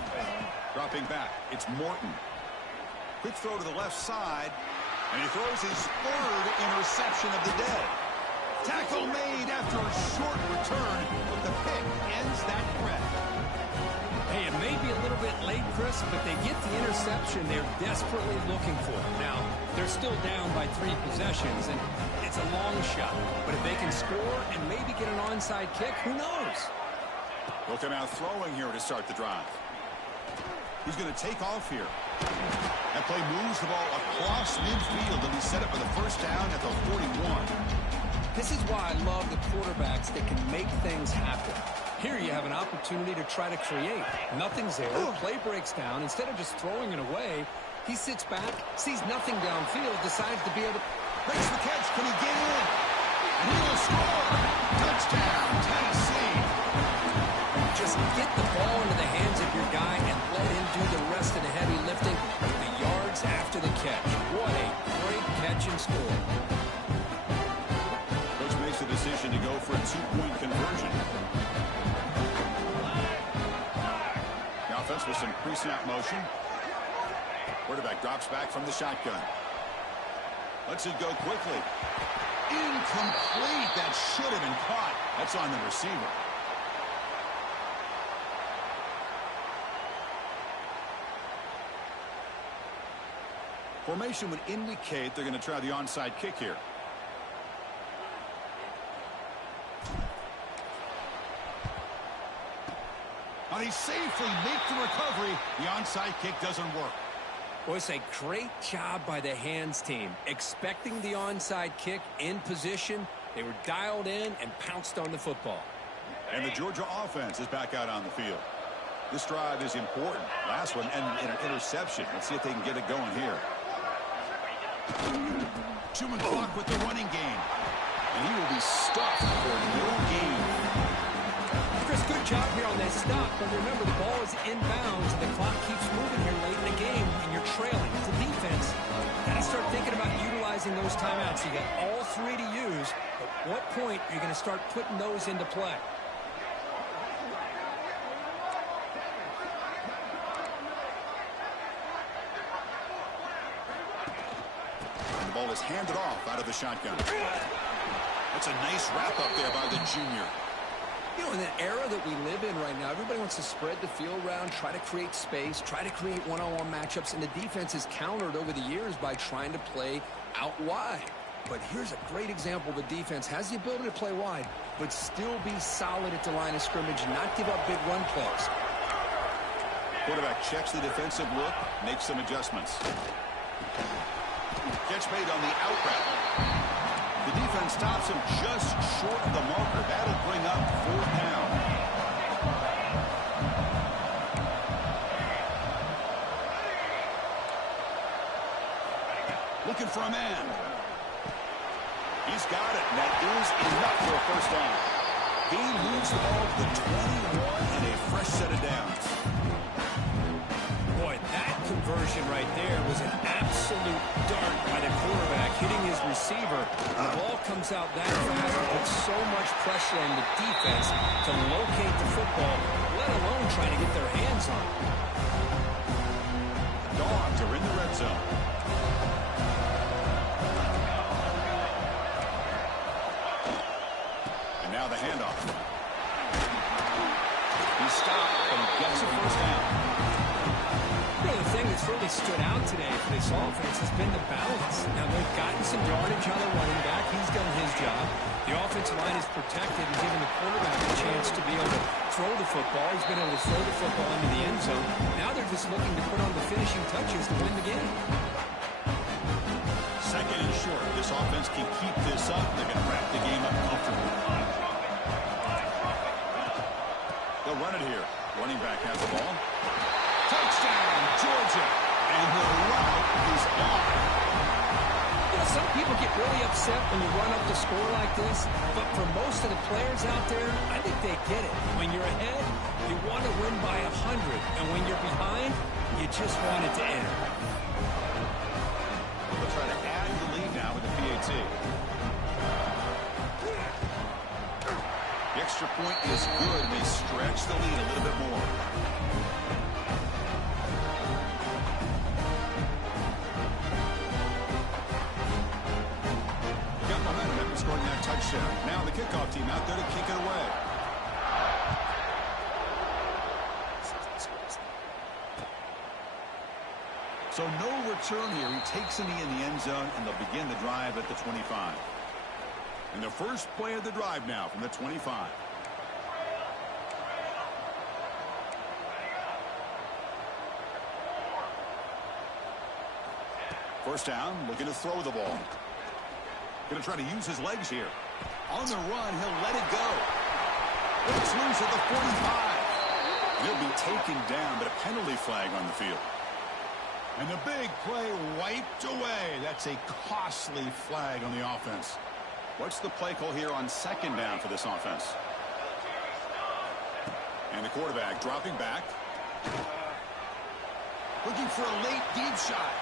Dropping back, it's Morton. Quick throw to the left side, and he throws his 3rd interception of the day. Tackle made after a short return, but the pick ends that threat. Hey, it may be a little bit late, Chris, but they get the interception they're desperately looking for. Now, they're still down by 3 possessions, and it's a long shot. But if they can score and maybe get an onside kick, who knows? They'll come out throwing here to start the drive. He's going to take off here. That play moves the ball across midfield, and he set up for the 1st down at the 41. This is why I love the quarterbacks that can make things happen. Here you have an opportunity to try to create. Nothing's there. Play breaks down. Instead of just throwing it away, he sits back, sees nothing downfield, decides to be able to... Makes the catch. Can he get in? And he will score. Touchdown, Tennessee. Just get the ball into the hands of your guy and let him do the rest of the heavy lifting, the yards after the catch. What a great catch and score. Coach makes the decision to go for a 2-point conversion. The offense with some pre-snap motion. Quarterback drops back from the shotgun. Lets it go quickly. Incomplete. That should have been caught. That's on the receiver. Formation would indicate they're going to try the onside kick here. Now they safely make the recovery. The onside kick doesn't work. Well, it's a great job by the hands team. Expecting the onside kick in position. They were dialed in and pounced on the football. And the Georgia offense is back out on the field. This drive is important. Last one and an interception. Let's see if they can get it going here. Chewing clock with the running game. And he will be stuffed for no gain. Chris, good job here on that stop. But remember, the ball is inbounds, and the clock keeps moving here late in the game, and you're trailing. It's a defense. Got to start thinking about utilizing those timeouts. You got all 3 to use. At what point are you going to start putting those into play? ball is handed off out of the shotgun. That's a nice wrap up there by the junior. You know, in the era that we live in right now, everybody wants to spread the field around, try to create space, try to create one-on-one matchups, and the defense is countered over the years by trying to play out wide. But here's a great example. The defense has the ability to play wide, but still be solid at the line of scrimmage, not give up big run plays. Quarterback checks the defensive look, makes some adjustments. Catch made on the out route. The defense stops him just short of the marker. That'll bring up 4th down. Looking for a man. He's got it, and that is enough for a 1st down. He moves the ball to the 21 and a fresh set of downs. Boy, that conversion right there was an absolute dart by the quarterback, hitting his receiver. The ball comes out that fast, puts so much pressure on the defense to locate the football, let alone trying to get their hands on it. Dogs are in the red zone. And now the handoff. He stopped and gets a 1st down. The thing that's really stood out today for this offense has been the balance. Now, they've gotten some yardage on the running back. He's done his job. The offensive line is protected and giving the quarterback a chance to be able to throw the football. He's been able to throw the football into the end zone. Now they're just looking to put on the finishing touches to win the game. 2nd and short. This offense can keep this up. They're going to wrap the game up comfortably. They'll run it here. Running back has the ball. Touchdown, Georgia. And the route is on. You know, some people get really upset when you run up the score like this, but for most of the players out there, I think they get it. When you're ahead, you want to win by 100, and when you're behind, you just want it to end. They'll try to add the lead now with the PAT. The extra point is good. They stretch the lead a little bit more. Got momentum after scoring that touchdown. Now the kickoff team out there to kick it away. So no return here. He takes a knee in the end zone, and they'll begin the drive at the 25. And the first play of the drive now from the 25. First down, looking to throw the ball. Going to try to use his legs here. On the run, he'll let it go. It's loose at the 45. He'll be taken down, but a penalty flag on the field. And the big play wiped away. That's a costly flag on the offense. What's the play call here on 2nd down for this offense? And the quarterback dropping back. Looking for a late deep shot.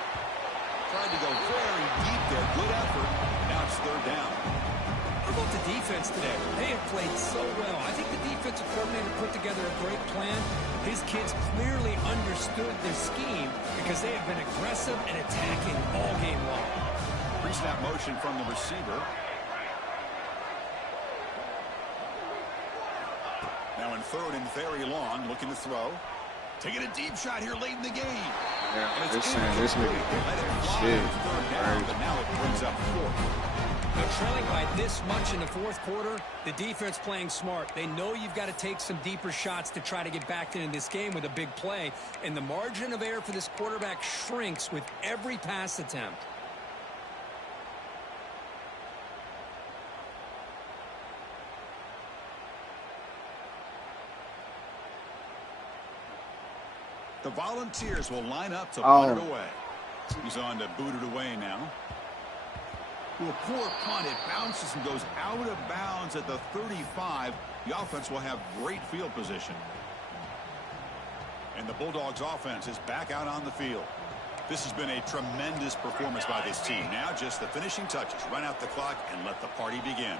Tried to go very deep there. Good effort. Now it's 3rd down. How about the defense today? They have played so well. I think the defensive coordinator put together a great plan. His kids clearly understood the scheme because they have been aggressive and attacking all game long. Pre-snap motion from the receiver. Now in 3rd and very long, looking to throw. Taking a deep shot here late in the game. Yeah, this nigga shit. Down, but now it brings up 4th. Now, trailing by this much in the 4th quarter, the defense playing smart. They know you've got to take some deeper shots to try to get back into this game with a big play. And the margin of error for this quarterback shrinks with every pass attempt. The Volunteers will line up to put it away. He's on to boot it away now. To a poor punt, it bounces and goes out of bounds at the 35. The offense will have great field position. And the Bulldogs offense is back out on the field. This has been a tremendous performance by this team. Now just the finishing touches. Run out the clock and let the party begin.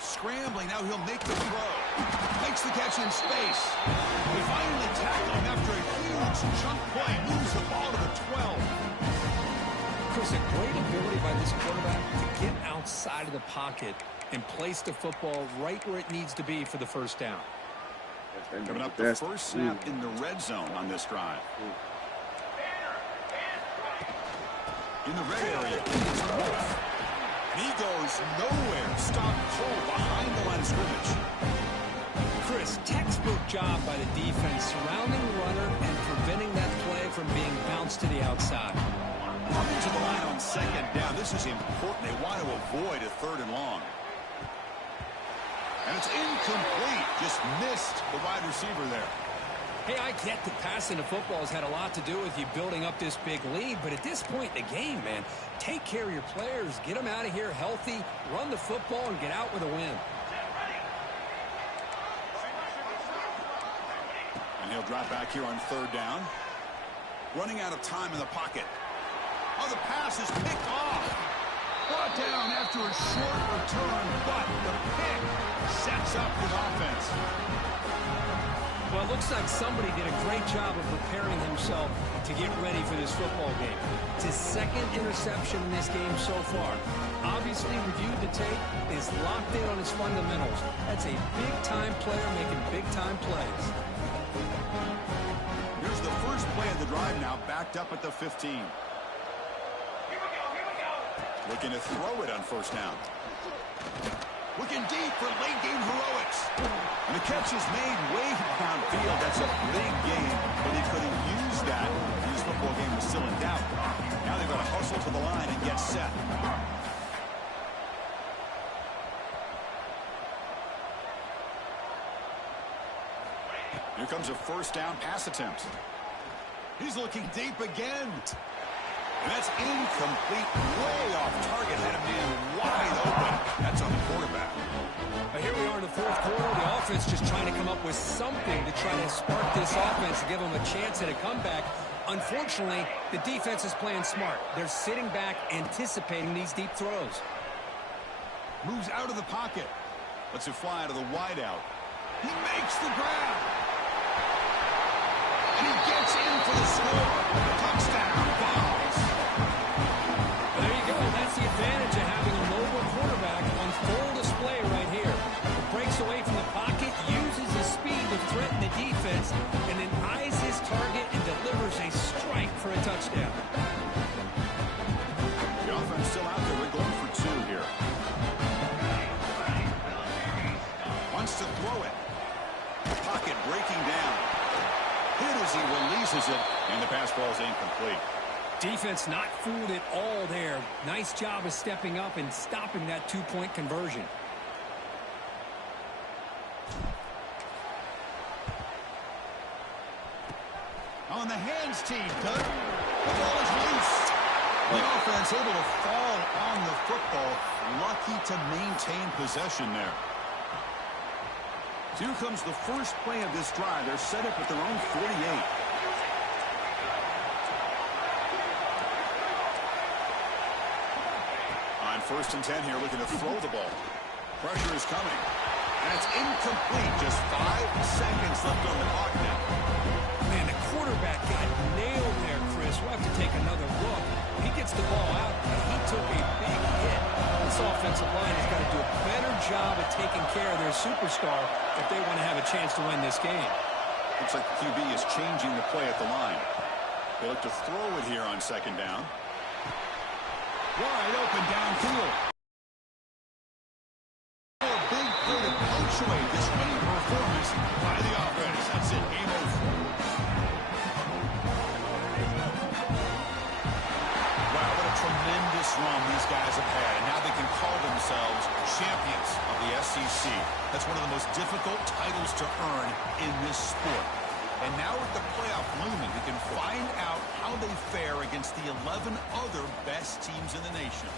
Scrambling, now he'll make the throw. Makes the catch in space. They finally tackle him after a huge chunk play. Moves the ball to the 12. Chris, a great ability by this quarterback to get outside of the pocket and place the football right where it needs to be for the first down. Coming up the first snap in the red zone on this drive. In the red area, it's Wolf. And he goes nowhere. Stopped cold behind the line of scrimmage. Chris, textbook job by the defense surrounding the runner and preventing that play from being bounced to the outside. Coming to the line on second down. This is important. They want to avoid a 3rd and long. And it's incomplete. Just missed the wide receiver there. Hey, I get that passing the football has had a lot to do with you building up this big lead, but at this point in the game, man, take care of your players, get them out of here healthy, run the football, and get out with a win. And he'll drop back here on 3rd down. Running out of time in the pocket. Oh, the pass is picked off. Brought down after a short return, but the pick sets up his offense. Well, it looks like somebody did a great job of preparing himself to get ready for this football game. It's his 2nd interception in this game so far. Obviously reviewed the tape, is locked in on his fundamentals. That's a big-time player making big-time plays. Here's the first play of the drive now, backed up at the 15. Looking to throw it on 1st down. Looking deep for late game heroics. And the catch is made way downfield. That's a big gain, but they couldn't use that. This football game was still in doubt. Now they've got to hustle to the line and get set. Here comes a 1st down pass attempt. He's looking deep again. And that's incomplete, way off target. Had a man wide open. That's on the quarterback. Here we are in the 4th quarter. The offense just trying to come up with something to try to spark this offense and give them a chance at a comeback. Unfortunately, the defense is playing smart. They're sitting back, anticipating these deep throws. Moves out of the pocket. Lets it fly out of the wideout. He makes the grab. And he gets in for the score. Touchdown, Balls. There you go. That's the advantage of having a mobile quarterback on full display right here. Breaks away from the pocket, uses his speed to threaten the defense, and then eyes his target and delivers a strike for a touchdown. The offense still out there. We're going for 2 here. Wants to throw it. Pocket breaking down. Hit as he releases it, and the pass ball is incomplete. Defense not fooled at all there. Nice job of stepping up and stopping that 2-point conversion. On the hands team, Doug. The ball is loose. The offense able to fall on the football. Lucky to maintain possession there. So here comes the first play of this drive. They're set up at their own 48. On 1st and 10 here, looking to throw the ball. Pressure is coming. And it's incomplete. Just 5 seconds left on the clock now. Man, the quarterback got nailed there, Chris. We'll have to take another look. He gets the ball out, but he took a big hit. This offensive line has got to do a better job of taking care of their superstar if they want to have a chance to win this game. Looks like the QB is changing the play at the line. They look to throw it here on 2nd down. Wide open downfield. A big play to punctuate this winning performance by the offense. That's it. Game over. Wow, what a tremendous run these guys have had. And now they can call themselves champions of the SEC. That's one of the most difficult titles to earn in this sport. And now with the playoff looming, we can find out how they fare against the 11 other best teams in the nation.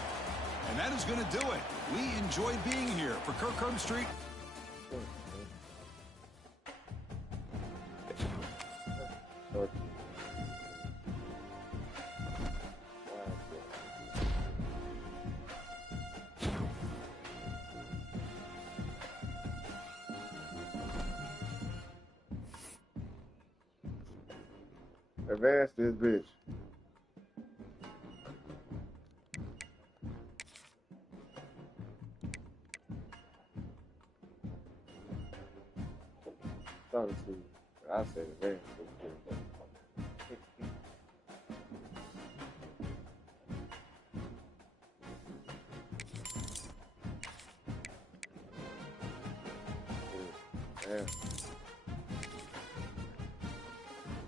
And that is going to do it. We enjoyed being here. For Kirk Herbstreit. Advance this bitch. Talking to you. I said it very quickly. Yeah.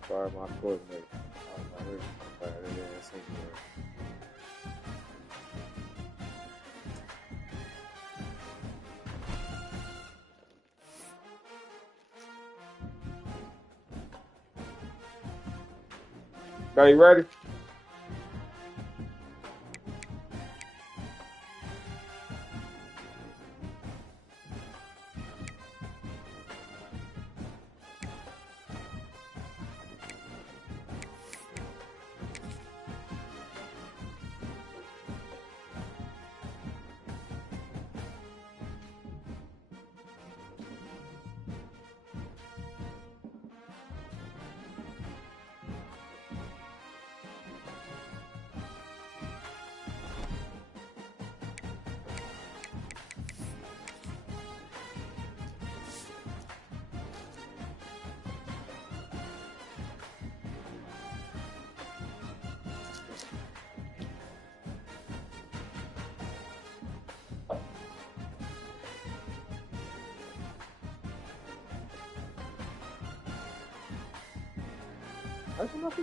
Sorry, my coordinator. I really sorry, that's anywhere. Are you ready? That's enough.